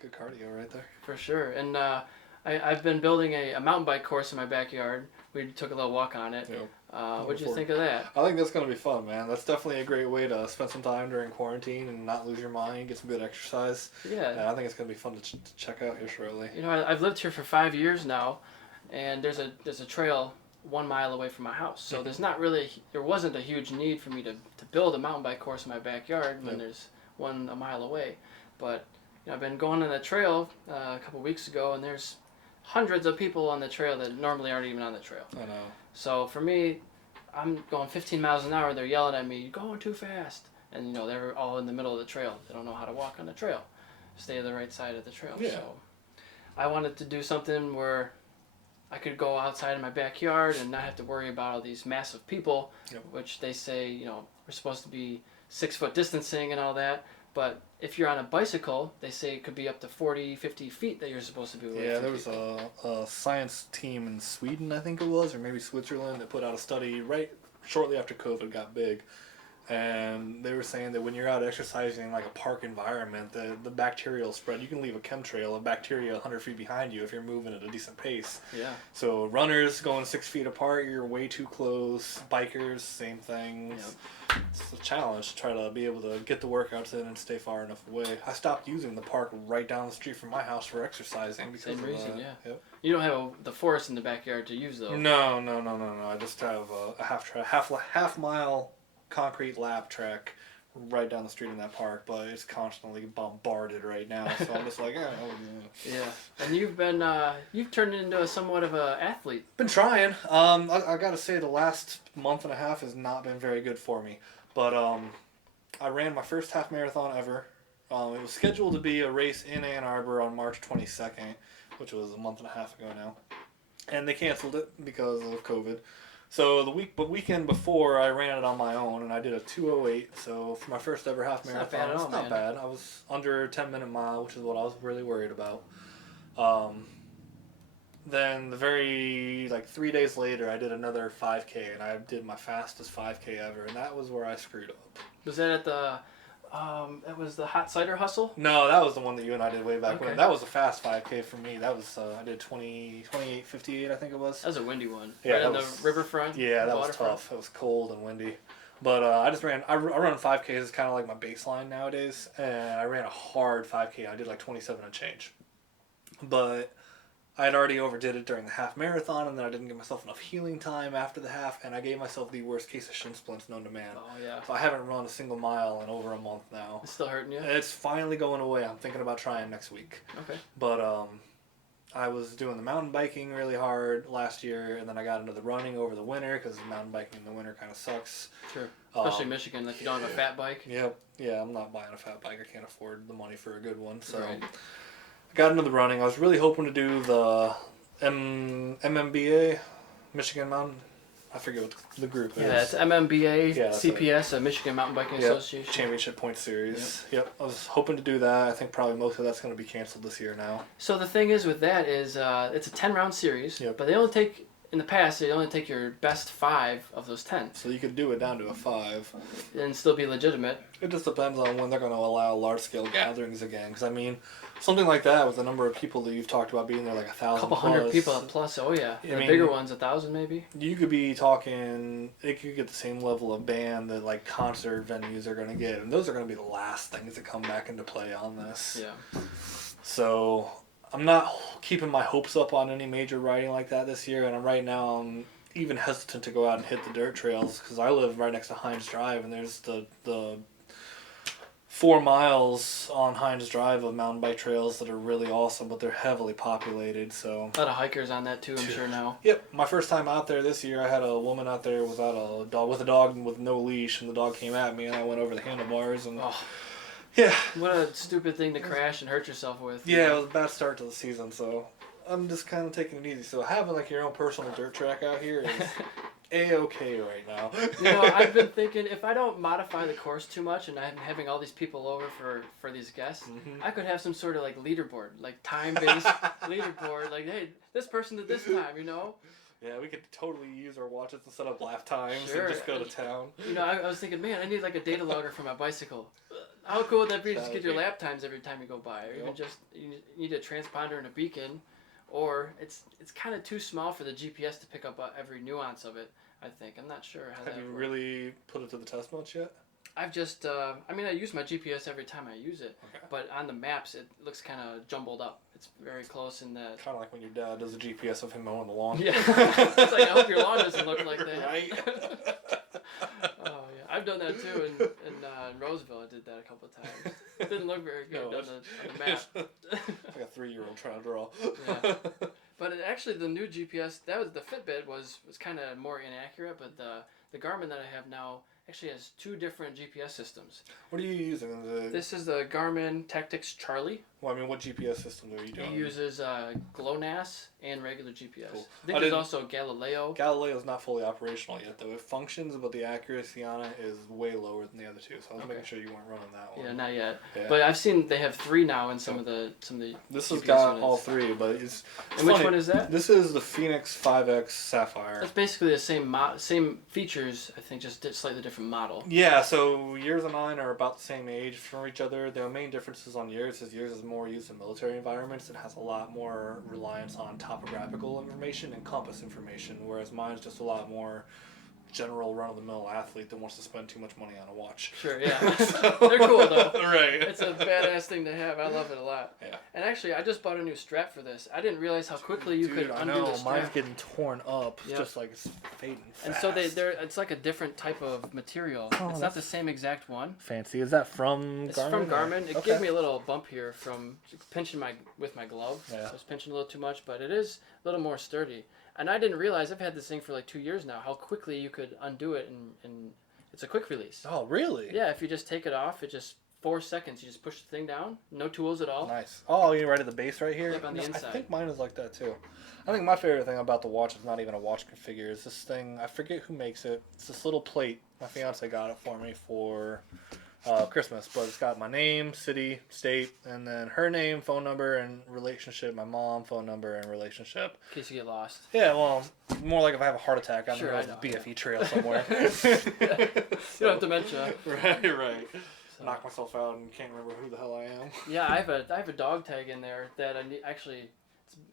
Good cardio right there. For sure. And I've been building a mountain bike course in my backyard. We took a little walk on it. Yep. What'd you think of that? I think that's going to be fun, man. That's definitely a great way to spend some time during quarantine and not lose your mind, get some good exercise. Yeah. And I think it's going to be fun to check out here shortly. You know, I've lived here for 5 years now, and there's a trail 1 mile away from my house. So there wasn't a huge need for me to build a mountain bike course in my backyard when there's one a mile away. But I've been going on the trail a couple weeks ago, and there's hundreds of people on the trail that normally aren't even on the trail. I know. So for me, I'm going 15 miles an hour. They're yelling at me, "You're going too fast." And they're all in the middle of the trail. They don't know how to walk on the trail. Stay on the right side of the trail. Yeah. So I wanted to do something where I could go outside in my backyard and not have to worry about all these massive people, which they say, we're supposed to be 6 foot distancing and all that. But if you're on a bicycle, they say it could be up to 40, 50 feet that you're supposed to be away Yeah, from there was people. a science team in Sweden, I think it was, or maybe Switzerland, that put out a study right shortly after COVID got big. And they were saying that when you're out exercising in like a park environment, the bacterial spread, you can leave a chemtrail of bacteria 100 feet behind you if you're moving at a decent pace. Yeah. So runners going 6 feet apart, you're way too close. Bikers, same thing. Yep. It's a challenge to try to be able to get the workouts in and stay far enough away. I stopped using the park right down the street from my house for exercising because Same of reason, that. yeah. Yep. You don't have the forest in the backyard to use, though. No. I just have a half mile concrete lap track right down the street in that park, but it's constantly bombarded right now. So I'm just like, Yeah, and you've turned into somewhat of an athlete. Been trying. I gotta say the last month and a half has not been very good for me. But I ran my first half marathon ever. It was scheduled to be a race in Ann Arbor on March 22nd, which was a month and a half ago now, and they canceled it because of COVID. So the weekend before, I ran it on my own, and I did a 2:08. So for my first ever half marathon, not bad at all, it's not man. bad. I was under a 10-minute mile, which is what I was really worried about. Then the 3 days later, I did another 5K, and I did my fastest 5K ever, and that was where I screwed up. Was that at the? It was the Hot Cider Hustle. No, that was the one that you and I did way back Okay. when. That was a fast 5K for me. That was I did 28:58, I think it was. That was a windy one. Yeah, right that on was- the riverfront. Yeah, that was waterfront. tough. It was cold and windy. But I just ran, I run 5Ks is kind of like my baseline nowadays. And I ran a hard 5K. I did like 27 and change. But I had already overdid it during the half marathon, and then I didn't give myself enough healing time after the half, and I gave myself the worst case of shin splints known to man. Oh yeah. So I haven't run a single mile in over a month now. It's still hurting you. It's finally going away. I'm thinking about trying next week. Okay. But I was doing the mountain biking really hard last year, and then I got into the running over the winter because mountain biking in the winter kind of sucks. Sure. Especially Michigan, if you don't have a fat bike. Yep. Yeah, I'm not buying a fat bike. I can't afford the money for a good one. So Right. I got into the running. I was really hoping to do the MMBA, Michigan Mountain. I forget what the group is. Yeah, it's MMBA, Yeah, that's CPS, a Michigan Mountain Biking Yep, Association. Championship Point Series. Yep. I was hoping to do that. I think probably most of that's going to be canceled this year now. So the thing is with that is it's a 10-round series, Yep. but they only take your best 5 of those 10 So you could do it down to a 5. and still be legitimate. It just depends on when they're going to allow large-scale gatherings again. Because, I mean, something like that with the number of people that you've talked about being there, like 1,000 A couple hundred people plus, oh yeah. I The mean- bigger ones, 1,000 maybe. You could be talking, it could get the same level of band that, like, concert venues are going to get. And those are going to be the last things that come back into play on this. Yeah. So, I'm not keeping my hopes up on any major riding like that this year. And right now, I'm even hesitant to go out and hit the dirt trails because I live right next to Hines Drive, and there's the 4 miles on Hines Drive of mountain bike trails that are really awesome, but they're heavily populated. So A lot of hikers on that too, I'm sure now. yep, my first time out there this year, I had a woman out there without a dog, with a dog with no leash, and the dog came at me, and I went over the handlebars, and Oh, yeah, what a stupid thing to crash and hurt yourself with. yeah, it was a bad start to the season. So I'm just kind of taking it easy. So having like your own personal dirt track out here is A-okay right now. I've been thinking if I don't modify the course too much and I'm having all these people over for these guests, I could have some sort of like leaderboard, like time-based leaderboard. Like, hey, this person did this time, Yeah, we could totally use our watches to set up lap times Sure. and just go to town. I was thinking, man, I need like a data logger for my bicycle. How cool would that be? Just get your lap times every time you go by, or even just you need a transponder and a beacon, or it's kind of too small for the GPS to pick up every nuance of it. I think I'm not sure how. Have you really put it to the test much yet? I've just, I use my GPS every time I use it, but on the maps it looks kind of jumbled up. It's very close in the... Kind of like when your dad does a GPS of him mowing the lawn. Yeah. It's like, I hope your lawn doesn't look like that. Right? Oh, yeah. I've done that too in Roseville. I did that a couple of times. It didn't look very good on the map. Like a 3-year-old trying to draw. Yeah. But actually the new GPS, the Fitbit was kind of more inaccurate, but the Garmin that I have now actually has 2 different GPS systems. What are you using? This is the Garmin Tactics Charlie. Well, what GPS system are you doing? It uses GLONASS and regular GPS. Cool. I think there's also Galileo. Galileo's not fully operational yet, though. It functions, but the accuracy on it is way lower than the other 2. So I was making sure you weren't running that one. Yeah, not yet. Yeah. But I've seen they have 3 now in some of the. This GPS has got units. all 3, but it's And which one is that? This is the Phoenix 5X Sapphire. That's basically the same features. I think just slightly different model. Yeah, so yours and mine are about the same age from each other. The main differences on yours is more used in military environments. It has a lot more reliance on topographical information and compass information, whereas mine's just a lot more general run-of-the-mill athlete that wants to spend too much money on a watch. Sure, yeah. They're cool, though. Right. It's a badass thing to have. I love it a lot. Yeah. And actually, I just bought a new strap for this. I didn't realize how quickly you could undo the strap. Mine's getting torn up. It's just like it's fading fast. And so it's like a different type of material. It's not the same exact one. Fancy. Is that from Garmin? It's from Garmin. It gave me a little bump here from pinching with my glove. Yeah. I was pinching a little too much, but it is a little more sturdy. And I didn't realize, I've had this thing for like 2 years now, how quickly you could undo it, and it's a quick release. Oh, really? Yeah, if you just take it off, it just 4 seconds. You just push the thing down, no tools at all. Nice. Oh, you're right at the base right here? Yep, on the inside. I think mine is like that too. I think my favorite thing about the watch is not even a watch configure. It's this thing, I forget who makes it. It's this little plate. My fiance got it for me for Christmas, but it's got my name, city, state, and then her name, phone number, and relationship. My mom, phone number, and relationship. In case you get lost. Yeah, well, more like if I have a heart attack on Sure, the I know, BFE trail somewhere. You don't have dementia. Right. So. Knock myself out and can't remember who the hell I am. Yeah, I have a dog tag in there that I need, actually.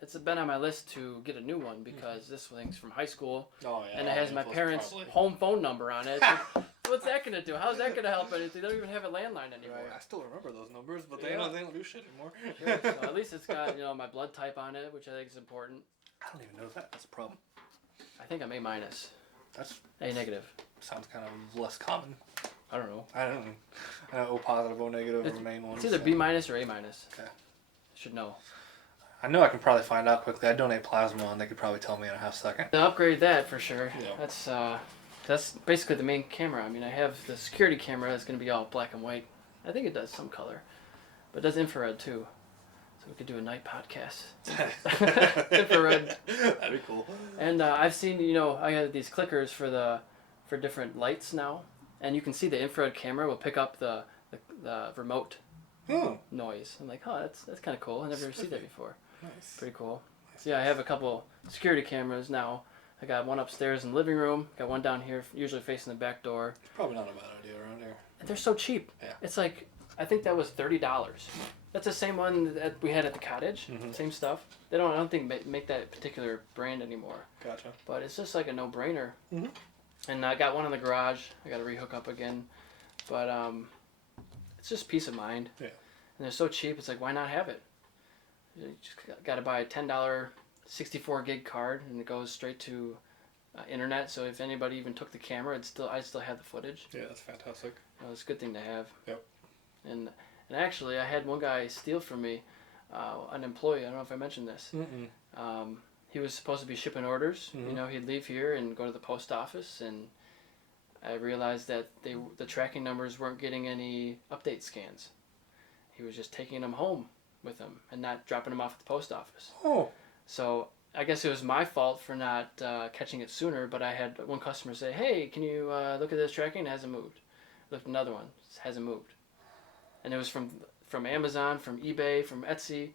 It's been on my list to get a new one because this thing's from high school. Oh, yeah. And it has my parents' home phone number on it. What's that going to do? How's that going to help anything? They don't even have a landline anymore. Right. I still remember those numbers, but they don't do shit anymore. Sure. So at least it's got my blood type on it, which I think is important. I don't even know that. That's a problem. I think I'm A-. That's A-. Sounds kind of less common. I don't know. I don't know. O positive, O negative are the main ones. It's either B- or A-. Okay. I should know. I know I can probably find out quickly. I donate plasma, and they could probably tell me in a half second. To upgrade that for sure. Yeah. That's basically the main camera. I mean, I have the security camera that's going to be all black and white. I think it does some color, but it does infrared too. So we could do a night podcast. Infrared. That'd be cool. And I've seen, I have these clickers for different lights now, and you can see the infrared camera will pick up the remote noise. I'm like, that's kind of cool. I never seen that before. Nice. Pretty cool. So yeah, I have a couple security cameras now. I got one upstairs in the living room. Got one down here, usually facing the back door. It's probably not a bad idea around here. And they're so cheap. Yeah. It's like, I think that was $30. That's the same one that we had at the cottage. Mm-hmm. Same stuff. I don't think make that particular brand anymore. Gotcha. But it's just like a no-brainer. Mm-hmm. And I got one in the garage. I got to rehook up again. But it's just peace of mind. Yeah. And they're so cheap. It's like, why not have it? You just got to buy a $10 64 gig card, and it goes straight to internet. So if anybody even took the camera, I still have the footage. Yeah, that's fantastic. It's a good thing to have. Yep. And actually, I had one guy steal from me, an employee. I don't know if I mentioned this. Mm-mm. He was supposed to be shipping orders. Mm-hmm. He'd leave here and go to the post office, and I realized that the tracking numbers weren't getting any update scans. He was just taking them home with him and not dropping them off at the post office. Oh. So I guess it was my fault for not catching it sooner, but I had one customer say, "Hey, can you look at this tracking? It hasn't moved." Looked at another one, it hasn't moved, and it was from Amazon, from eBay, from Etsy,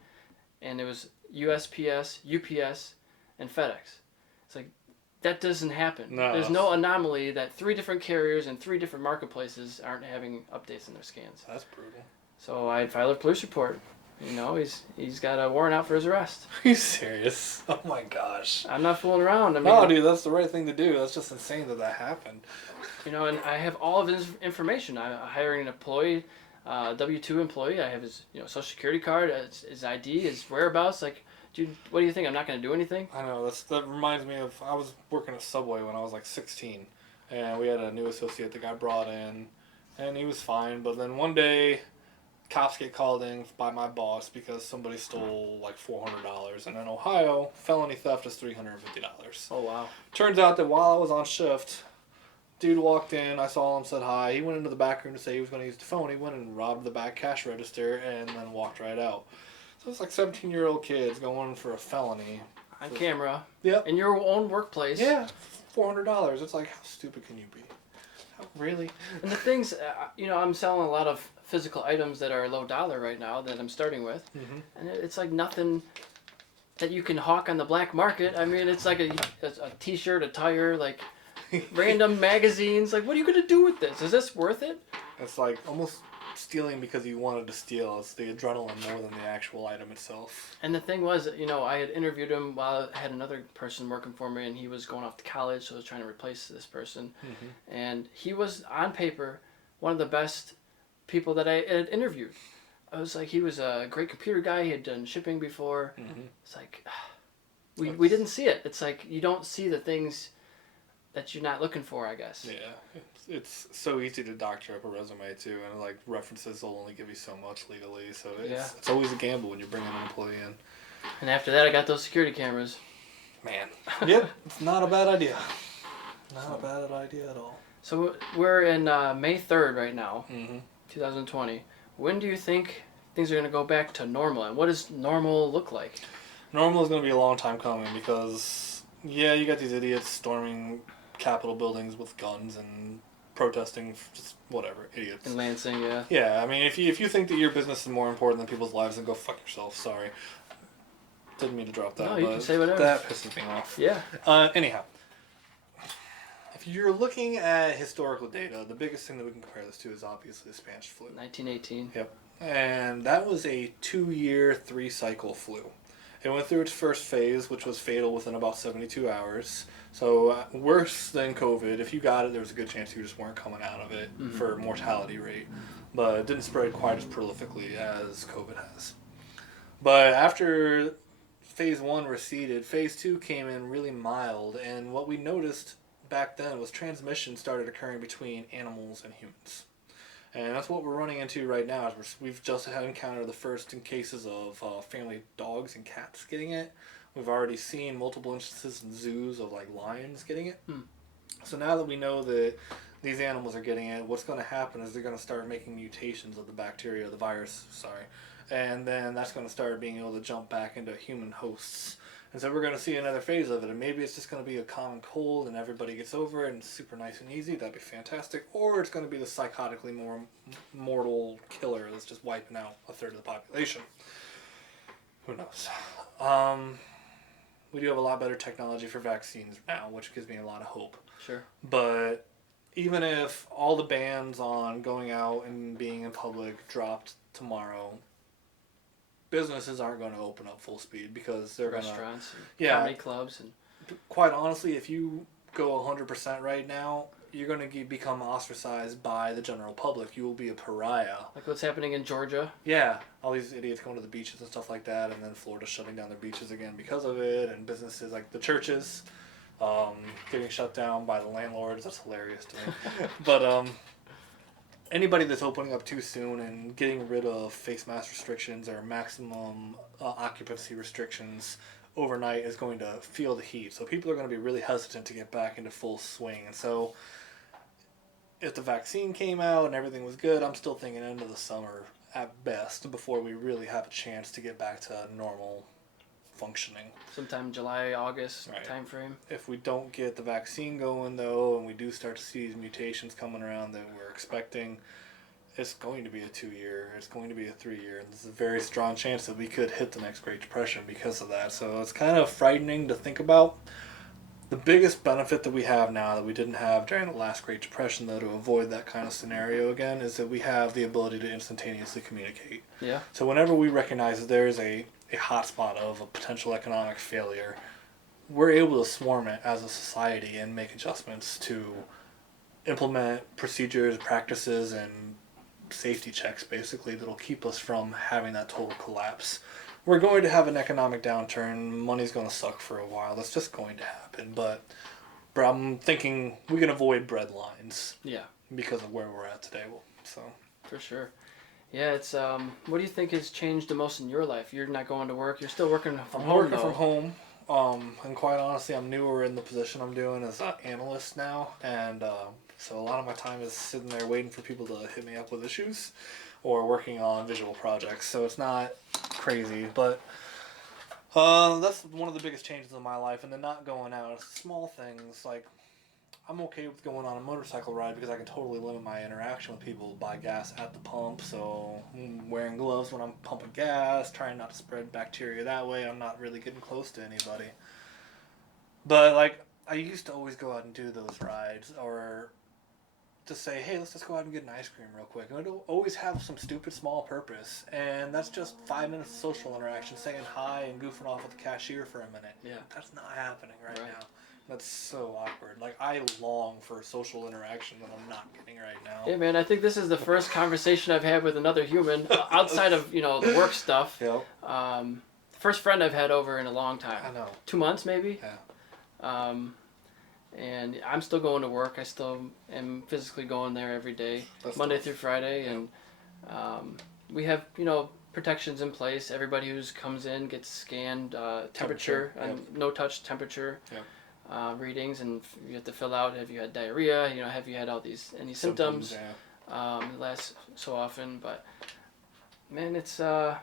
and it was USPS, UPS, and FedEx. It's like that doesn't happen. No. There's no anomaly that 3 different carriers and 3 different marketplaces aren't having updates in their scans. That's brutal. So I filed a police report. You know, he's got a warrant out for his arrest. Are you serious? Oh my gosh. I'm not fooling around. I mean, No, dude, that's the right thing to do. That's just insane that happened. You know, and I have all of his information. I'm hiring an employee, W-2 employee. I have his social security card, his ID, his whereabouts. Like, dude, what do you think? I'm not going to do anything? I know. That reminds me of, I was working at Subway when I was like 16. And we had a new associate that got brought in. And he was fine. But then one day, cops get called in by my boss because somebody stole like $400. And in Ohio, felony theft is $350. Oh, wow. Turns out that while I was on shift, dude walked in, I saw him, said hi. He went into the back room to say he was going to use the phone. He went and robbed the back cash register and then walked right out. So it's like 17-year-old kids going for a felony. On camera. Yep. In your own workplace. Yeah, $400. It's like, how stupid can you be? Really? And the things, I'm selling a lot of physical items that are low dollar right now that I'm starting with. Mm-hmm. And it's like nothing that you can hawk on the black market. I mean, it's like a t-shirt, a tire, like random magazines. Like, what are you going to do with this? Is this worth it? It's like almost stealing because you wanted to steal. It's the adrenaline more than the actual item itself. And the thing was, I had interviewed him while I had another person working for me, and he was going off to college, so I was trying to replace this person. Mm-hmm. And he was, on paper, one of the best people that I had interviewed. I was like, he was a great computer guy. He had done shipping before. Mm-hmm. It's like, we didn't see it. It's like, you don't see the things that you're not looking for, I guess. Yeah. It's so easy to doctor up a resume, too. And, like, references will only give you so much legally. So it's always a gamble when you bring an employee in. And after that, I got those security cameras. Man. Yep. It's not a bad idea. Not a bad idea at all. So we're in May 3rd right now, mm-hmm. 2020. When do you think things are going to go back to normal? And what does normal look like? Normal is going to be a long time coming because, yeah, you got these idiots storming Capitol buildings with guns and protesting, just whatever, idiots. In Lansing, yeah. Yeah, I mean, if you think that your business is more important than people's lives, then go fuck yourself. Sorry. Didn't mean to drop that. No, you can say whatever. That pisses me off. Yeah. Anyhow, if you're looking at historical data, the biggest thing that we can compare this to is obviously the Spanish flu. 1918. Yep. And that was a 2-year, 3-cycle flu. It went through its first phase, which was fatal within about 72 hours. So worse than COVID. If you got it, there was a good chance you just weren't coming out of it for mortality rate. But it didn't spread quite as prolifically as COVID has. But after phase 1 receded, phase 2 came in really mild. And what we noticed back then was transmission started occurring between animals and humans. And that's what we're running into right now. We've just encountered the first cases of family dogs and cats getting it. We've already seen multiple instances in zoos of like lions getting it. So now that we know that these animals are getting it, what's going to happen is they're going to start making mutations of the bacteria, the virus, and then that's going to start being able to jump back into human hosts. And so we're going to see another phase of it, and maybe it's just going to be a common cold and everybody gets over it and it's super nice and easy. That'd be fantastic. Or it's going to be the psychotically more mortal killer that's just wiping out a third of the population. Who knows? We do have a lot better technology for vaccines now, which gives me a lot of hope. Sure. But even if all the bans on going out and being in public dropped tomorrow, businesses aren't going to open up full speed because they're going to... Restaurants, comedy clubs. And quite honestly, if you go 100% right now, you're going to become ostracized by the general public. You will be a pariah. Like what's happening in Georgia? Yeah. All these idiots going to the beaches and stuff like that, and then Florida shutting down their beaches again because of it, and businesses like the churches getting shut down by the landlords. That's hilarious to me. But anybody that's opening up too soon and getting rid of face mask restrictions or maximum occupancy restrictions overnight is going to feel the heat. So people are going to be really hesitant to get back into full swing. And so if the vaccine came out and everything was good, I'm still thinking end of the summer at best before we really have a chance to get back to normal functioning. Sometime July, August Right. time frame. If we don't get the vaccine going, though, and we do start to see these mutations coming around that we're expecting, it's going to be a 2-year, it's going to be a 3-year, and there's a very strong chance that we could hit the next Great Depression because of that. So it's kind of frightening to think about. The biggest benefit that we have now that we didn't have during the last Great Depression, though, to avoid that kind of scenario again, is that we have the ability to instantaneously communicate. Yeah. So whenever we recognize that there is a hotspot of a potential economic failure, we're able to swarm it as a society and make adjustments to implement procedures, practices, and safety checks, basically, that'll keep us from having that total collapse. We're going to have an economic downturn. Money's going to suck for a while. That's just going to happen. But I'm thinking we can avoid bread lines. Yeah. Because of where we're at today. So. For sure. Yeah, it's what do you think has changed the most in your life? You're not going to work. You're still working from home. I'm working from home. And quite honestly, I'm newer in the position I'm doing as an analyst now, and so a lot of my time is sitting there waiting for people to hit me up with issues, or working on visual projects. So it's not crazy, but that's one of the biggest changes in my life. And then not going out, it's small things like I'm okay with going on a motorcycle ride because I can totally limit my interaction with people, buy gas at the pump. So I'm wearing gloves when I'm pumping gas, trying not to spread bacteria that way. I'm not really getting close to anybody. But like I used to always go out and do those rides, or to say, hey, let's just go out and get an ice cream real quick. And it'll always have some stupid small purpose. And that's just 5 minutes of social interaction, saying hi and goofing off with the cashier for a minute. Yeah. That's not happening right now. That's so awkward. Like, I long for social interaction that I'm not getting right now. Yeah, man, I think this is the first conversation I've had with another human outside of, the work stuff. Yep. First friend I've had over in a long time. I know. 2 months, maybe? Yeah. And I'm still going to work. I still am physically going there every day, Monday through Friday. And we have, protections in place. Everybody who comes in gets scanned temperature and no-touch temperature. Yep. Readings, and you have to fill out have you had diarrhea, have you had any symptoms last so often. But man, it's a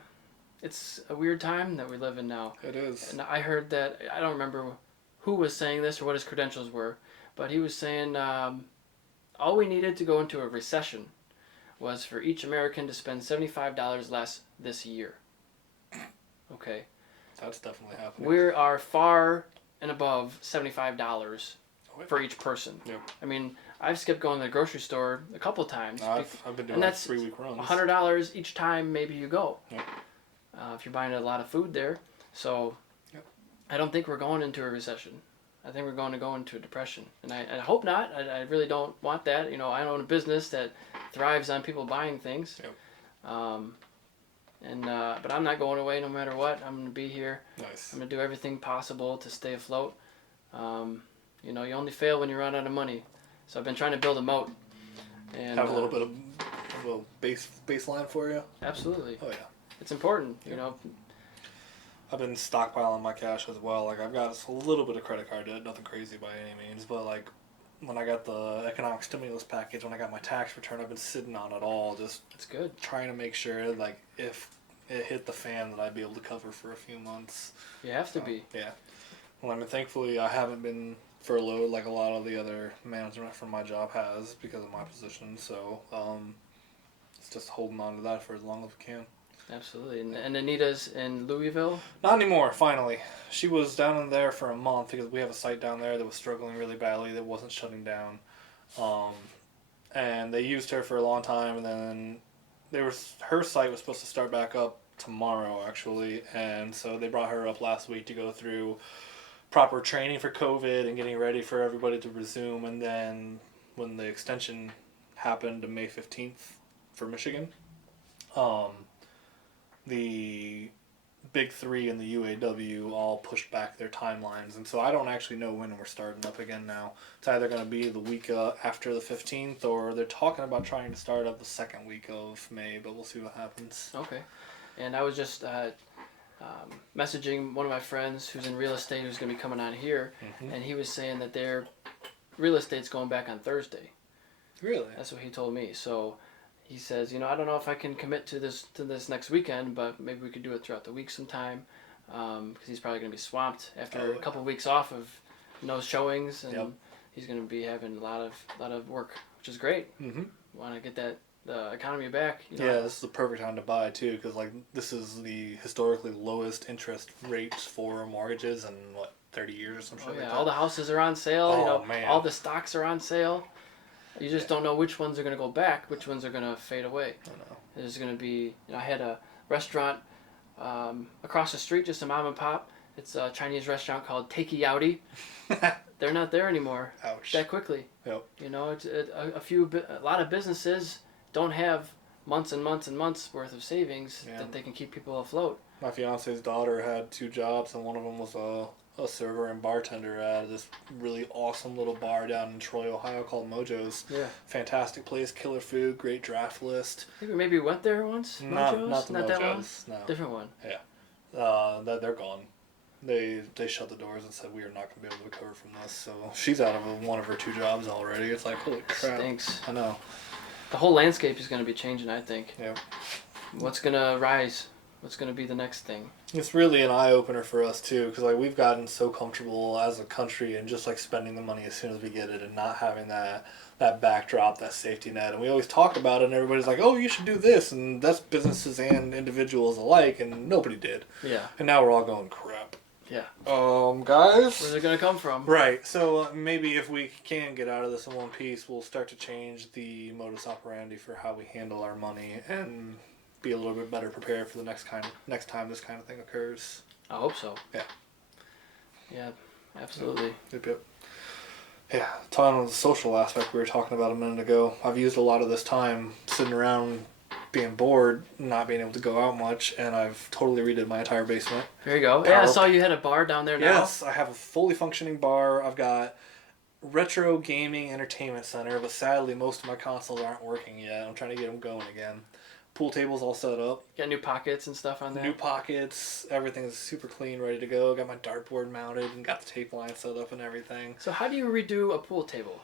weird time that we live in now. It is. And I heard that, I don't remember who was saying this or what his credentials were, but he was saying all we needed to go into a recession was for each American to spend $75 less this year. Okay. That's definitely happening. We are far and above $75 for each person. Yep. I mean, I've skipped going to the grocery store a couple times. I've been doing 3-week runs. $100 each time maybe you go. Yep. If you're buying a lot of food there. So yep. I don't think we're going into a recession. I think we're going to go into a depression. And I hope not. I really don't want that. I own a business that thrives on people buying things. Yep. But I'm not going away no matter what. I'm going to be here. Nice. I'm going to do everything possible to stay afloat. You only fail when you run out of money. So I've been trying to build a moat. And have a little bit of a little baseline for you? Absolutely. Oh, yeah. It's important, I've been stockpiling my cash as well. Like, I've got a little bit of credit card debt, nothing crazy by any means, but like, when I got the economic stimulus package, when I got my tax return, I've been sitting on it all, just it's good. Trying to make sure, like, if it hit the fan, that I'd be able to cover for a few months. You have to be. Yeah. Well, I mean, thankfully, I haven't been furloughed like a lot of the other management from my job has because of my position. So, it's just holding on to that for as long as we can. Absolutely. And Anita's in Louisville? Not anymore, finally. She was down in there for a month because we have a site down there that was struggling really badly that wasn't shutting down. And they used her for a long time, and then her site was supposed to start back up tomorrow, actually. And so they brought her up last week to go through proper training for COVID and getting ready for everybody to resume. And then when the extension happened to May 15th for Michigan, the big three in the UAW all pushed back their timelines, and so I don't actually know when we're starting up again now. It's either going to be the week after the 15th, or they're talking about trying to start up the second week of May, but we'll see what happens. Okay. And I was just messaging one of my friends who's in real estate who's going to be coming on here, and he was saying that their real estate's going back on Thursday. Really? That's what he told me. So he says, I don't know if I can commit to this next weekend, but maybe we could do it throughout the week sometime. because he's probably going to be swamped after a couple of weeks off of no showings, and he's going to be having a lot of work, which is great. Mm-hmm. Want to get the economy back. Yeah, this is the perfect time to buy too, because like this is the historically lowest interest rates for mortgages in 30 years or some shit like that. All the houses are on sale. Oh, man. All the stocks are on sale. You just don't know which ones are going to go back, which ones are going to fade away. I know. There's going to be, I had a restaurant across the street, just a mom and pop. It's a Chinese restaurant called Takey Outie. They're not there anymore. Ouch. That quickly. Yep. A lot of businesses don't have months and months and months worth of savings that they can keep people afloat. My fiance's daughter had 2 jobs, and one of them was a server and bartender at this really awesome little bar down in Troy, Ohio called Mojo's. Yeah. Fantastic place, killer food, great draft list. I think we maybe went there once. Not Mojo's? the Not that one? Mojo's. No. Different one. Yeah. They're gone. They shut the doors and said we are not going to be able to recover from this. So she's out of one of her 2 jobs already. It's like, holy crap. Stinks. I know. The whole landscape is going to be changing, I think. Yeah. What's going to rise? What's going to be the next thing? It's really an eye-opener for us, too, because like, we've gotten so comfortable as a country and just like spending the money as soon as we get it and not having that backdrop, that safety net. And we always talk about it, and everybody's like, oh, you should do this. And that's businesses and individuals alike, and nobody did. Yeah. And now we're all going, crap. Yeah. Guys? Where's it going to come from? Right. So maybe if we can get out of this in one piece, we'll start to change the modus operandi for how we handle our money and be a little bit better prepared for the next time this kind of thing occurs. I hope so. Yeah. Yeah, absolutely. Yep. Yeah, talking on the social aspect we were talking about a minute ago, I've used a lot of this time sitting around being bored, not being able to go out much, and I've totally redid my entire basement. There you go. Yeah, I saw you had a bar down there now. Yes, I have a fully functioning bar. I've got retro gaming entertainment center, but sadly most of my consoles aren't working yet. I'm trying to get them going again. Pool table's all set up. Got new pockets and stuff on there? New pockets. Everything's super clean, ready to go. Got my dartboard mounted and got the tape line set up and everything. So how do you redo a pool table?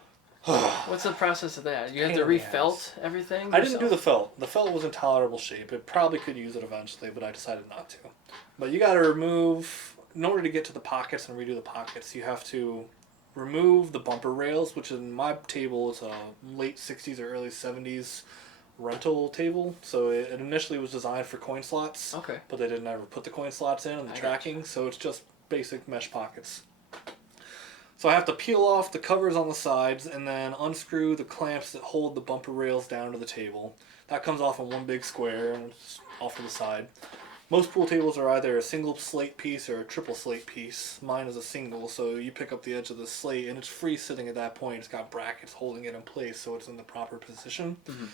What's the process of that? You have to Pain in the refelt everything? I didn't do the felt. The felt was in tolerable shape. It probably could use it eventually, but I decided not to. But you got to remove, in order to get to the pockets and redo the pockets, you have to remove the bumper rails, which in my table is a late 60s or early 70s rental table. So it initially was designed for coin slots. Okay. But they didn't ever put the coin slots in and the tracking, so it's just basic mesh pockets. So I have to peel off the covers on the sides and then unscrew the clamps that hold the bumper rails down to the table. That comes off in one big square and it's off to the side. Most pool tables are either a single slate piece or a triple slate piece. Mine is a single, so you pick up the edge of the slate and it's free sitting at that point. It's got brackets holding it in place so it's in the proper position. Mm-hmm.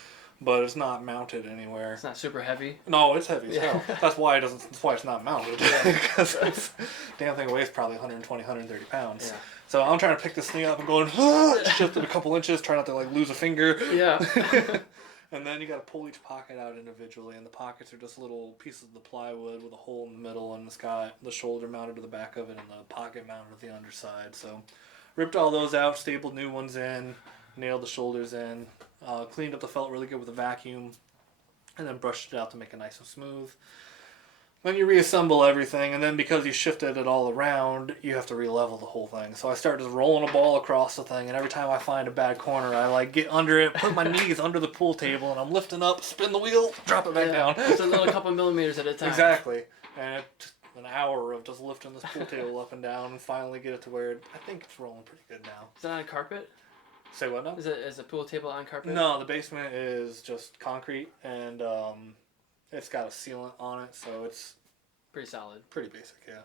But it's not mounted anywhere. It's not super heavy? No, it's heavy as hell. That's why it's not mounted. Because this damn thing weighs probably 120, 130 pounds. Yeah. So I'm trying to pick this thing up and going, shift it a couple inches, try not to like lose a finger. Yeah. And then you got to pull each pocket out individually, and the pockets are just little pieces of the plywood with a hole in the middle, and it's got the shoulder mounted to the back of it and the pocket mounted to the underside. So ripped all those out, stapled new ones in, nailed the shoulders in, cleaned up the felt really good with a vacuum, and then brushed it out to make it nice and smooth. Then you reassemble everything, and then because you shifted it all around, you have to re-level the whole thing. So I start just rolling a ball across the thing, and every time I find a bad corner, I like get under it, put my knees under the pool table, and I'm lifting up, spin the wheel, drop it back down. It's a little couple millimeters at a time. Exactly. And it's an hour of just lifting this pool table up and down, and finally get it to where I think it's rolling pretty good now. Is it on carpet? Say what now? Is the pool table on carpet? No, the basement is just concrete, and it's got a sealant on it, so it's pretty solid. Pretty basic, yeah.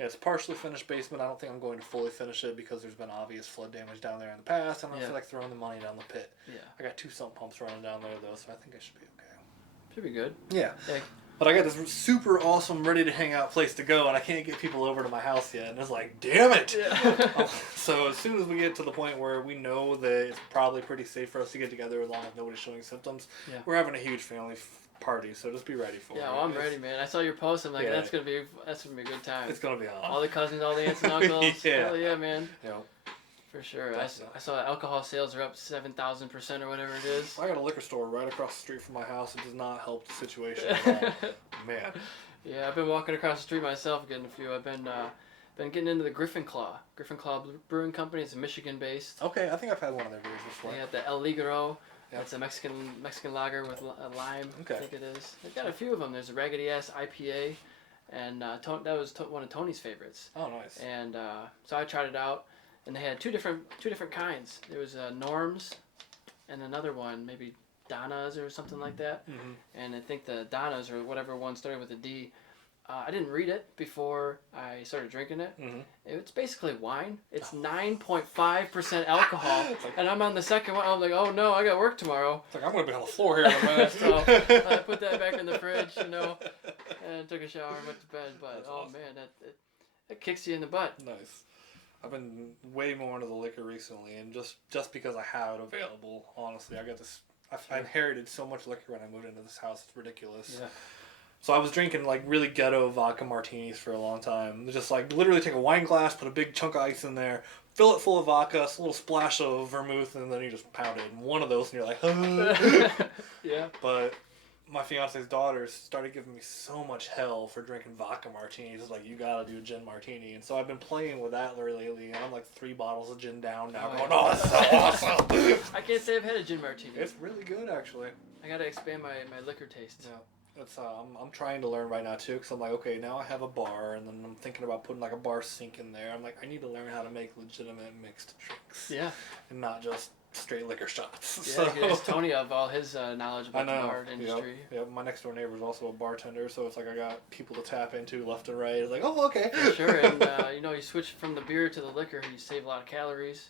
Yeah, it's a partially finished basement. I don't think I'm going to fully finish it because there's been obvious flood damage down there in the past, and I don't feel like throwing the money down the pit. Yeah. I got 2 sump pumps running down there, though, so I think I should be okay. Should be good. Yeah. But I got this super awesome, ready to hang out place to go, and I can't get people over to my house yet. And it's like, damn it! Yeah. So as soon as we get to the point where we know that it's probably pretty safe for us to get together as long as nobody's showing symptoms, we're having a huge family party. So just be ready for it. Yeah, well, I'm ready, man. I saw your post. I'm like, that's gonna be a good time. It's gonna be awesome. All the cousins, all the aunts and uncles. Hell yeah, man. Yeah. For sure. I saw alcohol sales are up 7,000% or whatever it is. I got a liquor store right across the street from my house. It does not help the situation at all. Man. Yeah, I've been walking across the street myself getting a few. I've been getting into the Griffin Claw. Griffin Claw Brewing Company. It's Michigan based. Okay, I think I've had one of their beers before. They got the El Ligero. Yep. It's a Mexican lager with a lime. Okay. I think it is. They've got a few of them. There's a Raggedy Ass IPA, and that was one of Tony's favorites. Oh, nice. And so I tried it out, and they had two different kinds. There was Norm's, and another one maybe Donna's or something like that. Mm-hmm. And I think the Donna's or whatever one started with a D. I didn't read it before I started drinking it. Mm-hmm. It's basically wine. It's 9.5% alcohol. And I'm on the second one. I'm like, oh no, I got work tomorrow. It's like, I'm going to be on the floor here in a minute. So I put that back in the fridge, and took a shower and went to bed. But That's oh awesome. man, that kicks you in the butt. Nice. I've been way more into the liquor recently, and just because I have it available, honestly, I got this. I inherited so much liquor when I moved into this house. It's ridiculous. Yeah. So I was drinking like really ghetto vodka martinis for a long time. Just like literally take a wine glass, put a big chunk of ice in there, fill it full of vodka, a little splash of vermouth, and then you just pound it. And one of those, and you're like, Yeah. But my fiance's daughters started giving me so much hell for drinking vodka martinis. It's like, you gotta do a gin martini. And so I've been playing with that lately, and I'm like 3 bottles of gin down now. Oh, Going, yeah. oh, that's so awesome. I can't say I've had a gin martini. It's really good, actually. I gotta expand my liquor taste. Yeah. It's I'm trying to learn right now too, because I'm like, okay, now I have a bar, and then I'm thinking about putting like a bar sink in there. I'm like, I need to learn how to make legitimate mixed drinks. Yeah. And not just straight liquor shots. Yeah, you ask Tony of all his knowledge about the bar industry. Yep. My next door neighbor is also a bartender, so it's like I got people to tap into left and right. It's like, oh, okay. For sure, and you switch from the beer to the liquor, you save a lot of calories.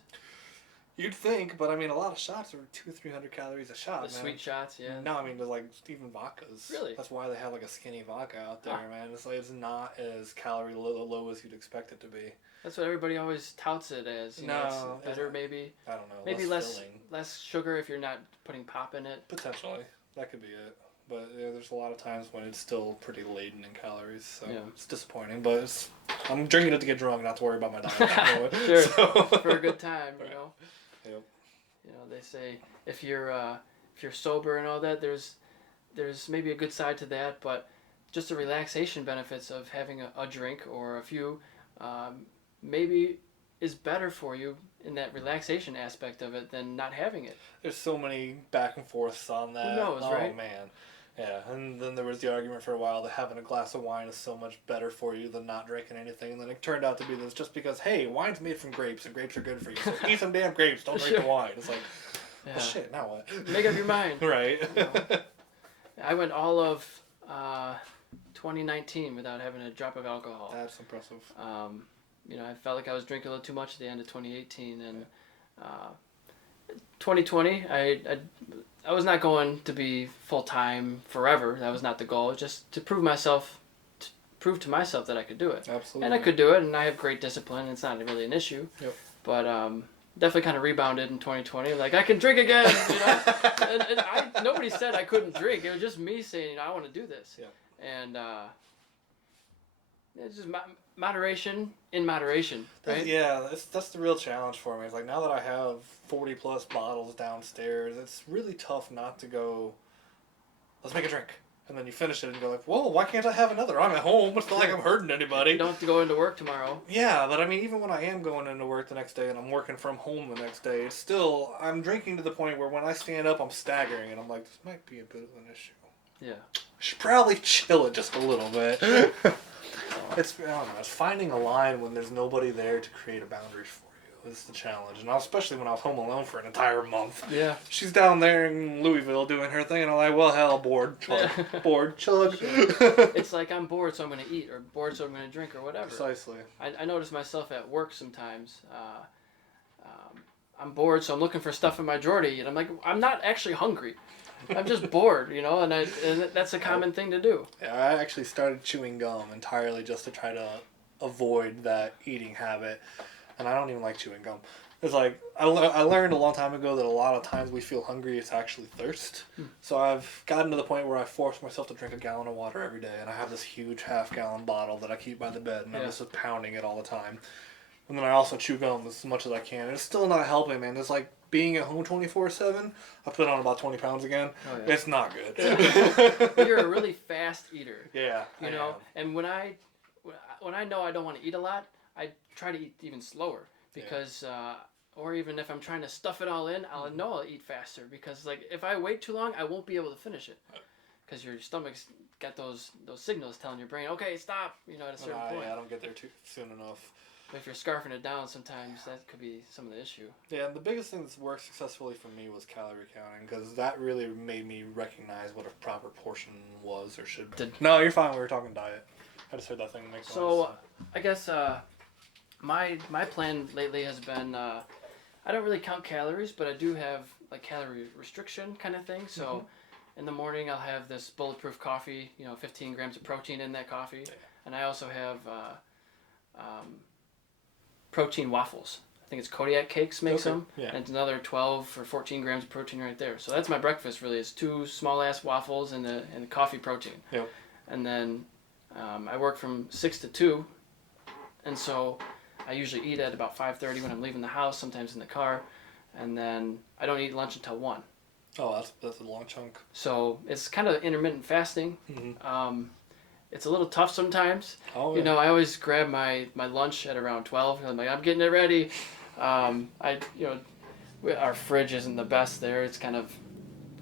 You'd think, but I mean, a lot of shots are 200-300 calories a shot, The man. sweet shots, yeah. No, I mean, there's like even vodkas. Really? That's why they have like a skinny vodka out there, man. It's like it's not as calorie low as you'd expect it to be. That's what everybody always touts it as. You know, it's better, maybe. I don't know. Maybe less filling. sugar if you're not putting pop in it. Potentially, that could be it. But yeah, there's a lot of times when it's still pretty laden in calories, so it's disappointing. But I'm drinking it to get drunk, not to worry about my diet. Sure, for a good time, you know. Yep. You know, they say if you're sober and all that, there's maybe a good side to that, but just the relaxation benefits of having a drink or a few maybe is better for you in that relaxation aspect of it than not having it. There's so many back and forths on that. Who knows, right? Oh man. Yeah, and then there was the argument for a while that having a glass of wine is so much better for you than not drinking anything, and then it turned out to be this just because, hey, wine's made from grapes, and grapes are good for you, so eat some damn grapes, don't drink the wine. It's like, well, shit, now what? Make up your mind. Right. You know? I went all of 2019 without having a drop of alcohol. That's impressive. I felt like I was drinking a little too much at the end of 2018, and 2020, I was not going to be full-time forever. That was not the goal. Just to prove to myself that I could do it. Absolutely. And I could do it, and I have great discipline. It's not really an issue. Yep. But definitely kind of rebounded in 2020. Like, I can drink again, you know? and nobody said I couldn't drink. It was just me saying, I want to do this. Yeah. And it's just moderation in moderation, right? Yeah, that's the real challenge for me. It's like, now that I have 40 plus bottles downstairs, it's really tough not to go, let's make a drink. And then you finish it and go like, whoa, why can't I have another? I'm at home. It's not like I'm hurting anybody. You don't have to go into work tomorrow. Yeah, but I mean, even when I am going into work the next day and I'm working from home the next day, it's still, I'm drinking to the point where when I stand up, I'm staggering. And I'm like, this might be a bit of an issue. Yeah. I should probably chill it just a little bit. It's, I don't know, it's finding a line when there's nobody there to create a boundary for you is the challenge. And especially when I was home alone for an entire month. Yeah. She's down there in Louisville doing her thing, and I'm like, well, hell, bored, chug, bored, chug. It's like, I'm bored, so I'm going to eat, or bored, so I'm going to drink, or whatever. Precisely. I notice myself at work sometimes. I'm bored, so I'm looking for stuff in my drawer to eat. I'm like, I'm not actually hungry. I'm just bored, you know, and that's a common thing to do. Yeah, I actually started chewing gum entirely just to try to avoid that eating habit, and I don't even like chewing gum. It's like, I learned a long time ago that a lot of times we feel hungry, it's actually thirst. So I've gotten to the point where I force myself to drink a gallon of water every day, and I have this huge half-gallon bottle that I keep by the bed, and I'm just pounding it all the time. And then I also chew gum as much as I can, and it's still not helping, man. It's like, being at home 24/7, I put on about 20 pounds again. Oh, yeah. It's not good. You're a really fast eater. Yeah. You know, and when I know I don't want to eat a lot, I try to eat even slower because, or even if I'm trying to stuff it all in, I'll know I'll eat faster because like if I wait too long, I won't be able to finish it because your stomach's got those signals telling your brain, okay, stop. You know, at a certain point. Yeah, I don't get there too soon enough. But if you're scarfing it down, sometimes that could be some of the issue. Yeah, and the biggest thing that's worked successfully for me was calorie counting because that really made me recognize what a proper portion was or should be. No, you're fine. We were talking diet. I just heard that thing make noise. So, I guess my plan lately has been I don't really count calories, but I do have like calorie restriction kind of thing. So, in the morning I'll have this bulletproof coffee. 15 grams of protein in that coffee, and I also have protein waffles. I think it's Kodiak Cakes makes them. Yeah. And it's another 12 or 14 grams of protein right there. So that's my breakfast really. It's 2 small ass waffles and the coffee protein. Yep. And then I work from 6 to 2, and so I usually eat at about 5:30 when I'm leaving the house, sometimes in the car, and then I don't eat lunch until 1. Oh, that's a long chunk. So it's kind of intermittent fasting. Mm-hmm. It's a little tough sometimes. Oh, yeah. I always grab my lunch at around 12. And I'm like, I'm getting it ready. Our fridge isn't the best there. It's kind of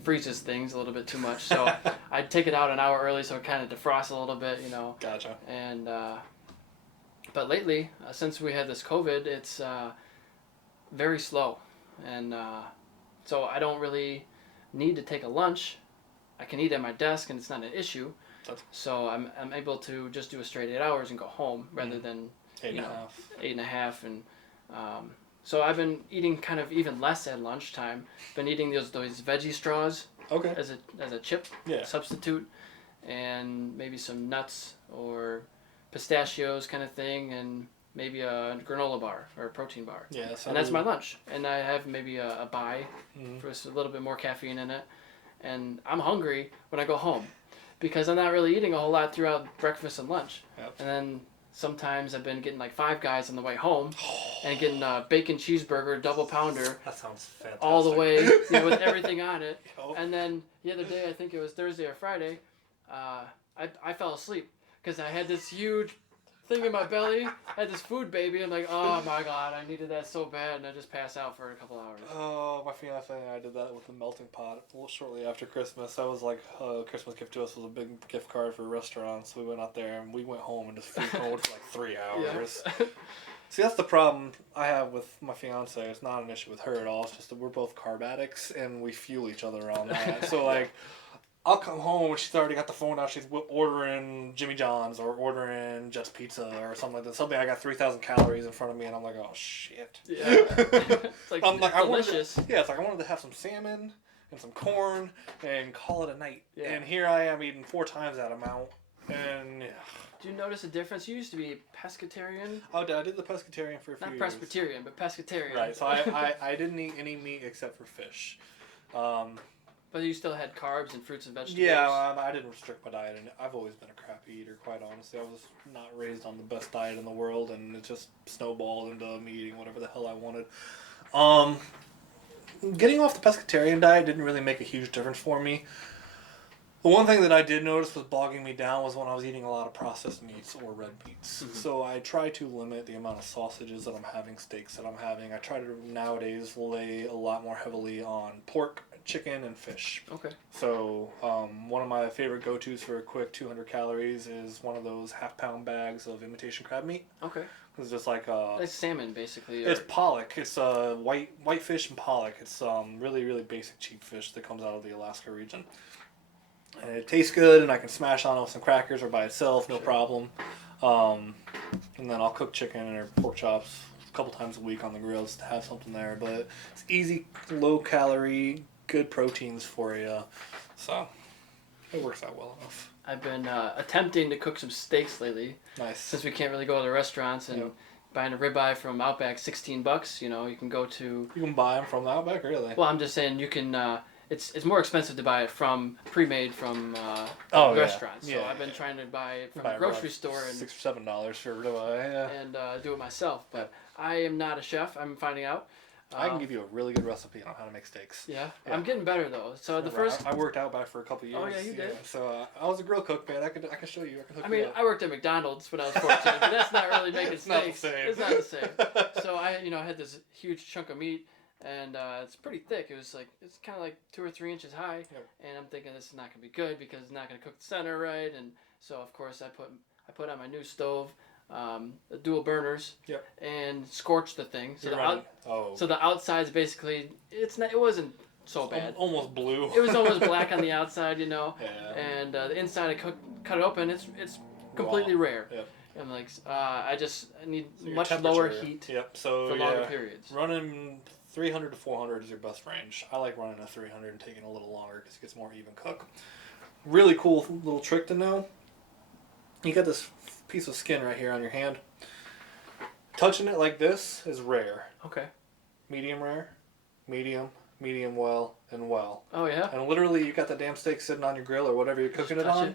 freezes things a little bit too much. So I take it out an hour early so it kind of defrosts a little bit, Gotcha. And but lately, since we had this COVID, it's very slow, and so I don't really need to take a lunch. I can eat at my desk, and it's not an issue. So I'm able to just do a straight 8 hours and go home rather than 8.5. And so I've been eating kind of even less at lunchtime. Been eating those veggie straws as a chip substitute, and maybe some nuts or pistachios kind of thing, and maybe a granola bar or a protein bar. Yeah, and that's my lunch. And I have maybe a bai for a little bit more caffeine in it. And I'm hungry when I go home because I'm not really eating a whole lot throughout breakfast and lunch. Yep. And then sometimes I've been getting like Five Guys on the way home and getting a bacon cheeseburger, double pounder. That sounds fantastic. All the way with everything on it. Yep. And then the other day, I think it was Thursday or Friday, I fell asleep because I had this huge thing in my belly. I had this food baby. I'm like, oh my God, I needed that so bad. And I just passed out for a couple hours. Oh, my fiance and I did that with the melting pot shortly after Christmas. That was like a Christmas gift to us was a big gift card for restaurants. We went out there and we went home and just food code for like 3 hours. Yeah. See, that's the problem I have with my fiance. It's not an issue with her at all. It's just that we're both carb addicts and we fuel each other on that. So like, I'll come home and she's already got the phone out. She's ordering Jimmy John's or ordering Just Pizza or something like that. Something I got 3,000 calories in front of me and I'm like, oh shit. Yeah. It's like, delicious. It's like I wanted to have some salmon and some corn and call it a night. Yeah. And here I am eating 4 times that amount. And do you notice a difference? You used to be pescatarian. Oh, I did the pescatarian for a few years. Not Presbyterian, but pescatarian. Right. So I didn't eat any meat except for fish. But you still had carbs and fruits and vegetables? Yeah, I didn't restrict my diet, and I've always been a crappy eater, quite honestly. I was not raised on the best diet in the world, and it just snowballed into me eating whatever the hell I wanted. Getting off the pescatarian diet didn't really make a huge difference for me. The one thing that I did notice was bogging me down was when I was eating a lot of processed meats or red meats. Mm-hmm. So I try to limit the amount of sausages that I'm having, steaks that I'm having. I try to nowadays lay a lot more heavily on pork, chicken, and fish. Okay. So one of my favorite go-tos for a quick 200 calories is one of those half-pound bags of imitation crab meat. Okay. It's just like it's salmon, basically. It's pollock. It's white fish and pollock. It's really, really basic cheap fish that comes out of the Alaska region. And it tastes good, and I can smash on it with some crackers or by itself, no problem. And then I'll cook chicken or pork chops a couple times a week on the grill just to have something there. But it's easy, low calorie, good proteins for you. So it works out well enough. I've been attempting to cook some steaks lately. Nice. Since we can't really go to the restaurants and buying a ribeye from Outback, $16. You can go to. You can buy them from the Outback, really? Well, I'm just saying you can. It's more expensive to buy it pre-made from restaurants. So I've been trying to buy it from a grocery store and $6 or $7 for ribeye. Yeah. And do it myself. But I am not a chef. I'm finding out. I can give you a really good recipe on how to make steaks. Yeah? I'm getting better though. So the first... I worked out back for a couple years. Oh yeah, you did. So I was a grill cook, man. I can show you. I can I worked at McDonald's when I was 14, but that's not really making steaks. It's not the same. So I had this huge chunk of meat, and it's pretty thick. It's kind of like 2 or 3 inches high, and I'm thinking this is not gonna be good because it's not gonna cook the center right. And so of course I put on my new stove. The dual burners, and scorched the thing. So so the outside's basically it wasn't so bad. Almost blue. It was almost black on the outside, Yeah. And the inside I cut it open. It's completely rare. Yep. And I need much lower heat. Yep. So for longer periods. Running 300 to 400 is your best range. I like running a 300 and taking a little longer because it gets more even cook. Really cool little trick to know. You got this piece of skin right here on your hand. Touching it like this is rare. Okay. Medium rare, medium well, and well. Oh yeah. And literally, you got the damn steak sitting on your grill or whatever you're cooking it on,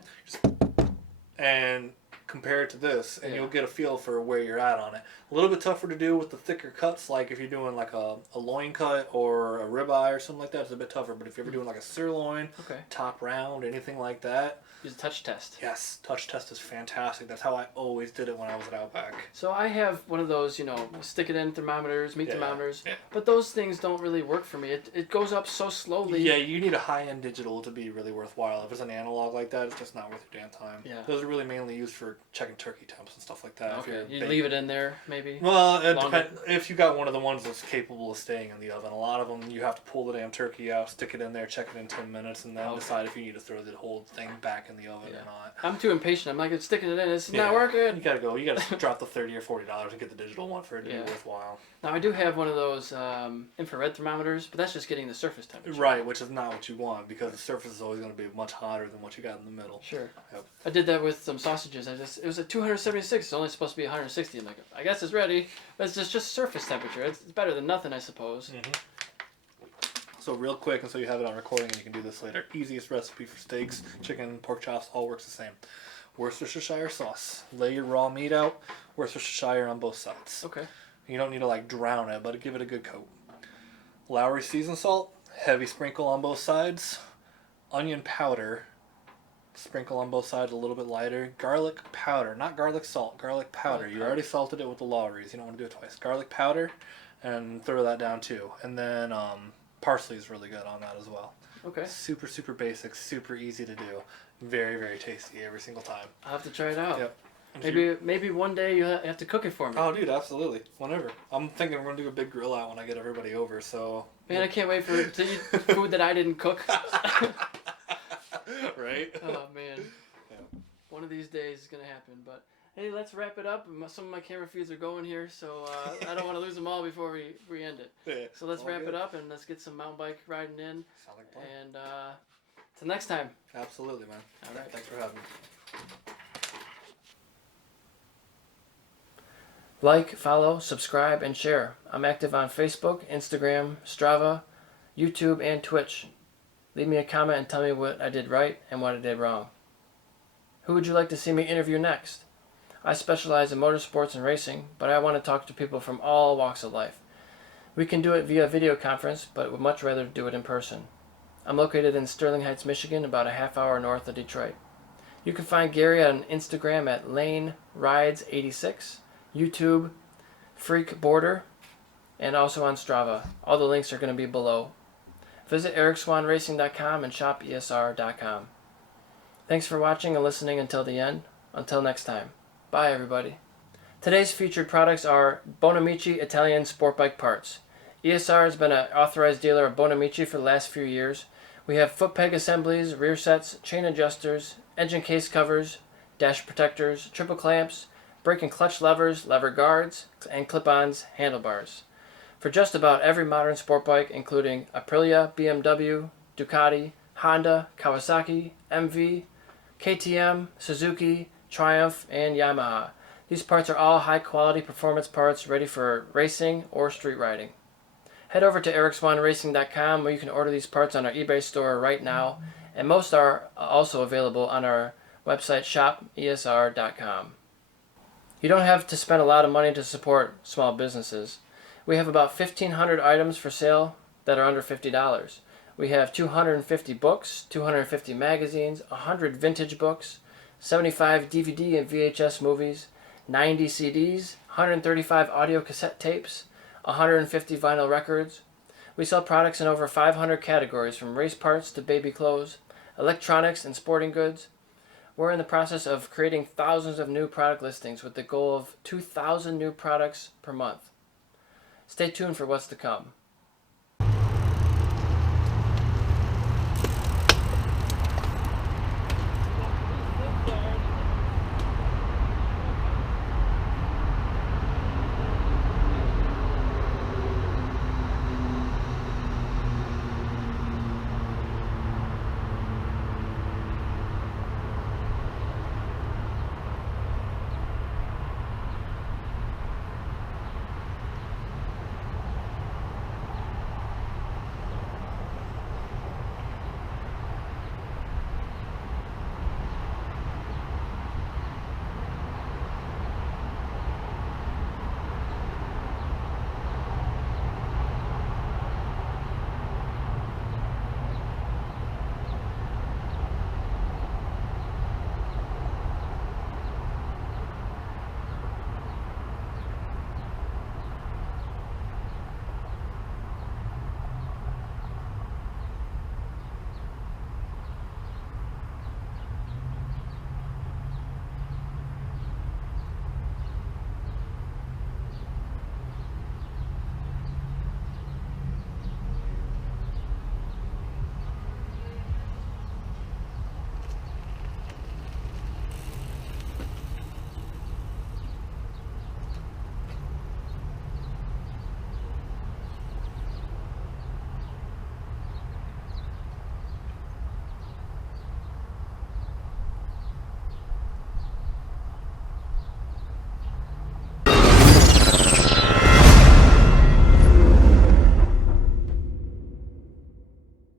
and compare it to this, and you'll get a feel for where you're at on it. A little bit tougher to do with the thicker cuts, like if you're doing like a loin cut or a ribeye or something like that, it's a bit tougher. But if you're ever doing like a sirloin, top round, anything like that, use a touch test. Yes, touch test is fantastic. That's how I always did it when I was at Outback. So I have one of those, stick it in thermometers, meat thermometers, but those things don't really work for me. It goes up so slowly. Yeah, you need a high-end digital to be really worthwhile. If it's an analog like that, it's just not worth your damn time. Yeah. Those are really mainly used for checking turkey temps and stuff like that. Okay, you leave it in there, maybe? Well, it depends. If you got one of the ones that's capable of staying in the oven, a lot of them you have to pull the damn turkey out, stick it in there, check it in 10 minutes, and then decide if you need to throw the whole thing back in the oven or not. I'm too impatient. I'm like, sticking it in. It's not working. You gotta go. You gotta drop the $30 or $40 and get the digital one for it to be worthwhile. Now I do have one of those infrared thermometers, but that's just getting the surface temperature. Right, which is not what you want because the surface is always going to be much hotter than what you got in the middle. Sure. Yep. I did that with some sausages. It was at 276. It's only supposed to be 160. I'm like, I guess it's ready. But it's just surface temperature. It's better than nothing, I suppose. Mm-hmm. So real quick, and so you have it on recording, and you can do this later. Easiest recipe for steaks, chicken, pork chops, all works the same. Worcestershire sauce. Lay your raw meat out. Worcestershire on both sides. Okay. You don't need to drown it, but give it a good coat. Lowry seasoned salt. Heavy sprinkle on both sides. Onion powder. Sprinkle on both sides a little bit lighter. Garlic powder, not garlic salt. Garlic powder. You already salted it with the Lowrys. You don't want to do it twice. Garlic powder, and throw that down too. And then parsley is really good on that as well. Okay. Super, super basic, super easy to do. Very, very tasty every single time. I'll have to try it out. Yep. Maybe one day you have to cook it for me. Oh, dude, absolutely. Whenever. I'm thinking we're going to do a big grill out when I get everybody over, so... Man, I can't wait to eat food that I didn't cook. Right? Oh, man. Yeah. One of these days is going to happen, but... Hey, let's wrap it up. Some of my camera feeds are going here, so I don't want to lose them all before we end it. Yeah, so let's wrap it up and let's get some mountain bike riding in. Sounds like a plan. And till next time. Absolutely, man. All right. Thanks for having me. Like, follow, subscribe, and share. I'm active on Facebook, Instagram, Strava, YouTube, and Twitch. Leave me a comment and tell me what I did right and what I did wrong. Who would you like to see me interview next? I specialize in motorsports and racing, but I want to talk to people from all walks of life. We can do it via video conference, but would much rather do it in person. I'm located in Sterling Heights, Michigan, about a half hour north of Detroit. You can find Gary on Instagram at LaneRides86, YouTube, Freak Border, and also on Strava. All the links are going to be below. Visit EricSwannRacing.com and ShopESR.com. Thanks for watching and listening until the end. Until next time. Bye, everybody. Today's featured products are Bonamici Italian Sport Bike Parts. ESR has been an authorized dealer of Bonamici for the last few years. We have foot peg assemblies, rear sets, chain adjusters, engine case covers, dash protectors, triple clamps, brake and clutch levers, lever guards, and clip-ons, handlebars. For just about every modern sport bike, including Aprilia, BMW, Ducati, Honda, Kawasaki, MV, KTM, Suzuki, Triumph, and Yamaha. These parts are all high-quality performance parts ready for racing or street riding. Head over to EricSwannRacing.com where you can order these parts on our eBay store right now, and most are also available on our website ShopESR.com. You don't have to spend a lot of money to support small businesses. We have about 1,500 items for sale that are under $50. We have 250 books, 250 magazines, 100 vintage books, 75 DVD and VHS movies, 90 CDs, 135 audio cassette tapes, 150 vinyl records. We sell products in over 500 categories, from race parts to baby clothes, electronics and sporting goods. We're in the process of creating thousands of new product listings with the goal of 2,000 new products per month. Stay tuned for what's to come.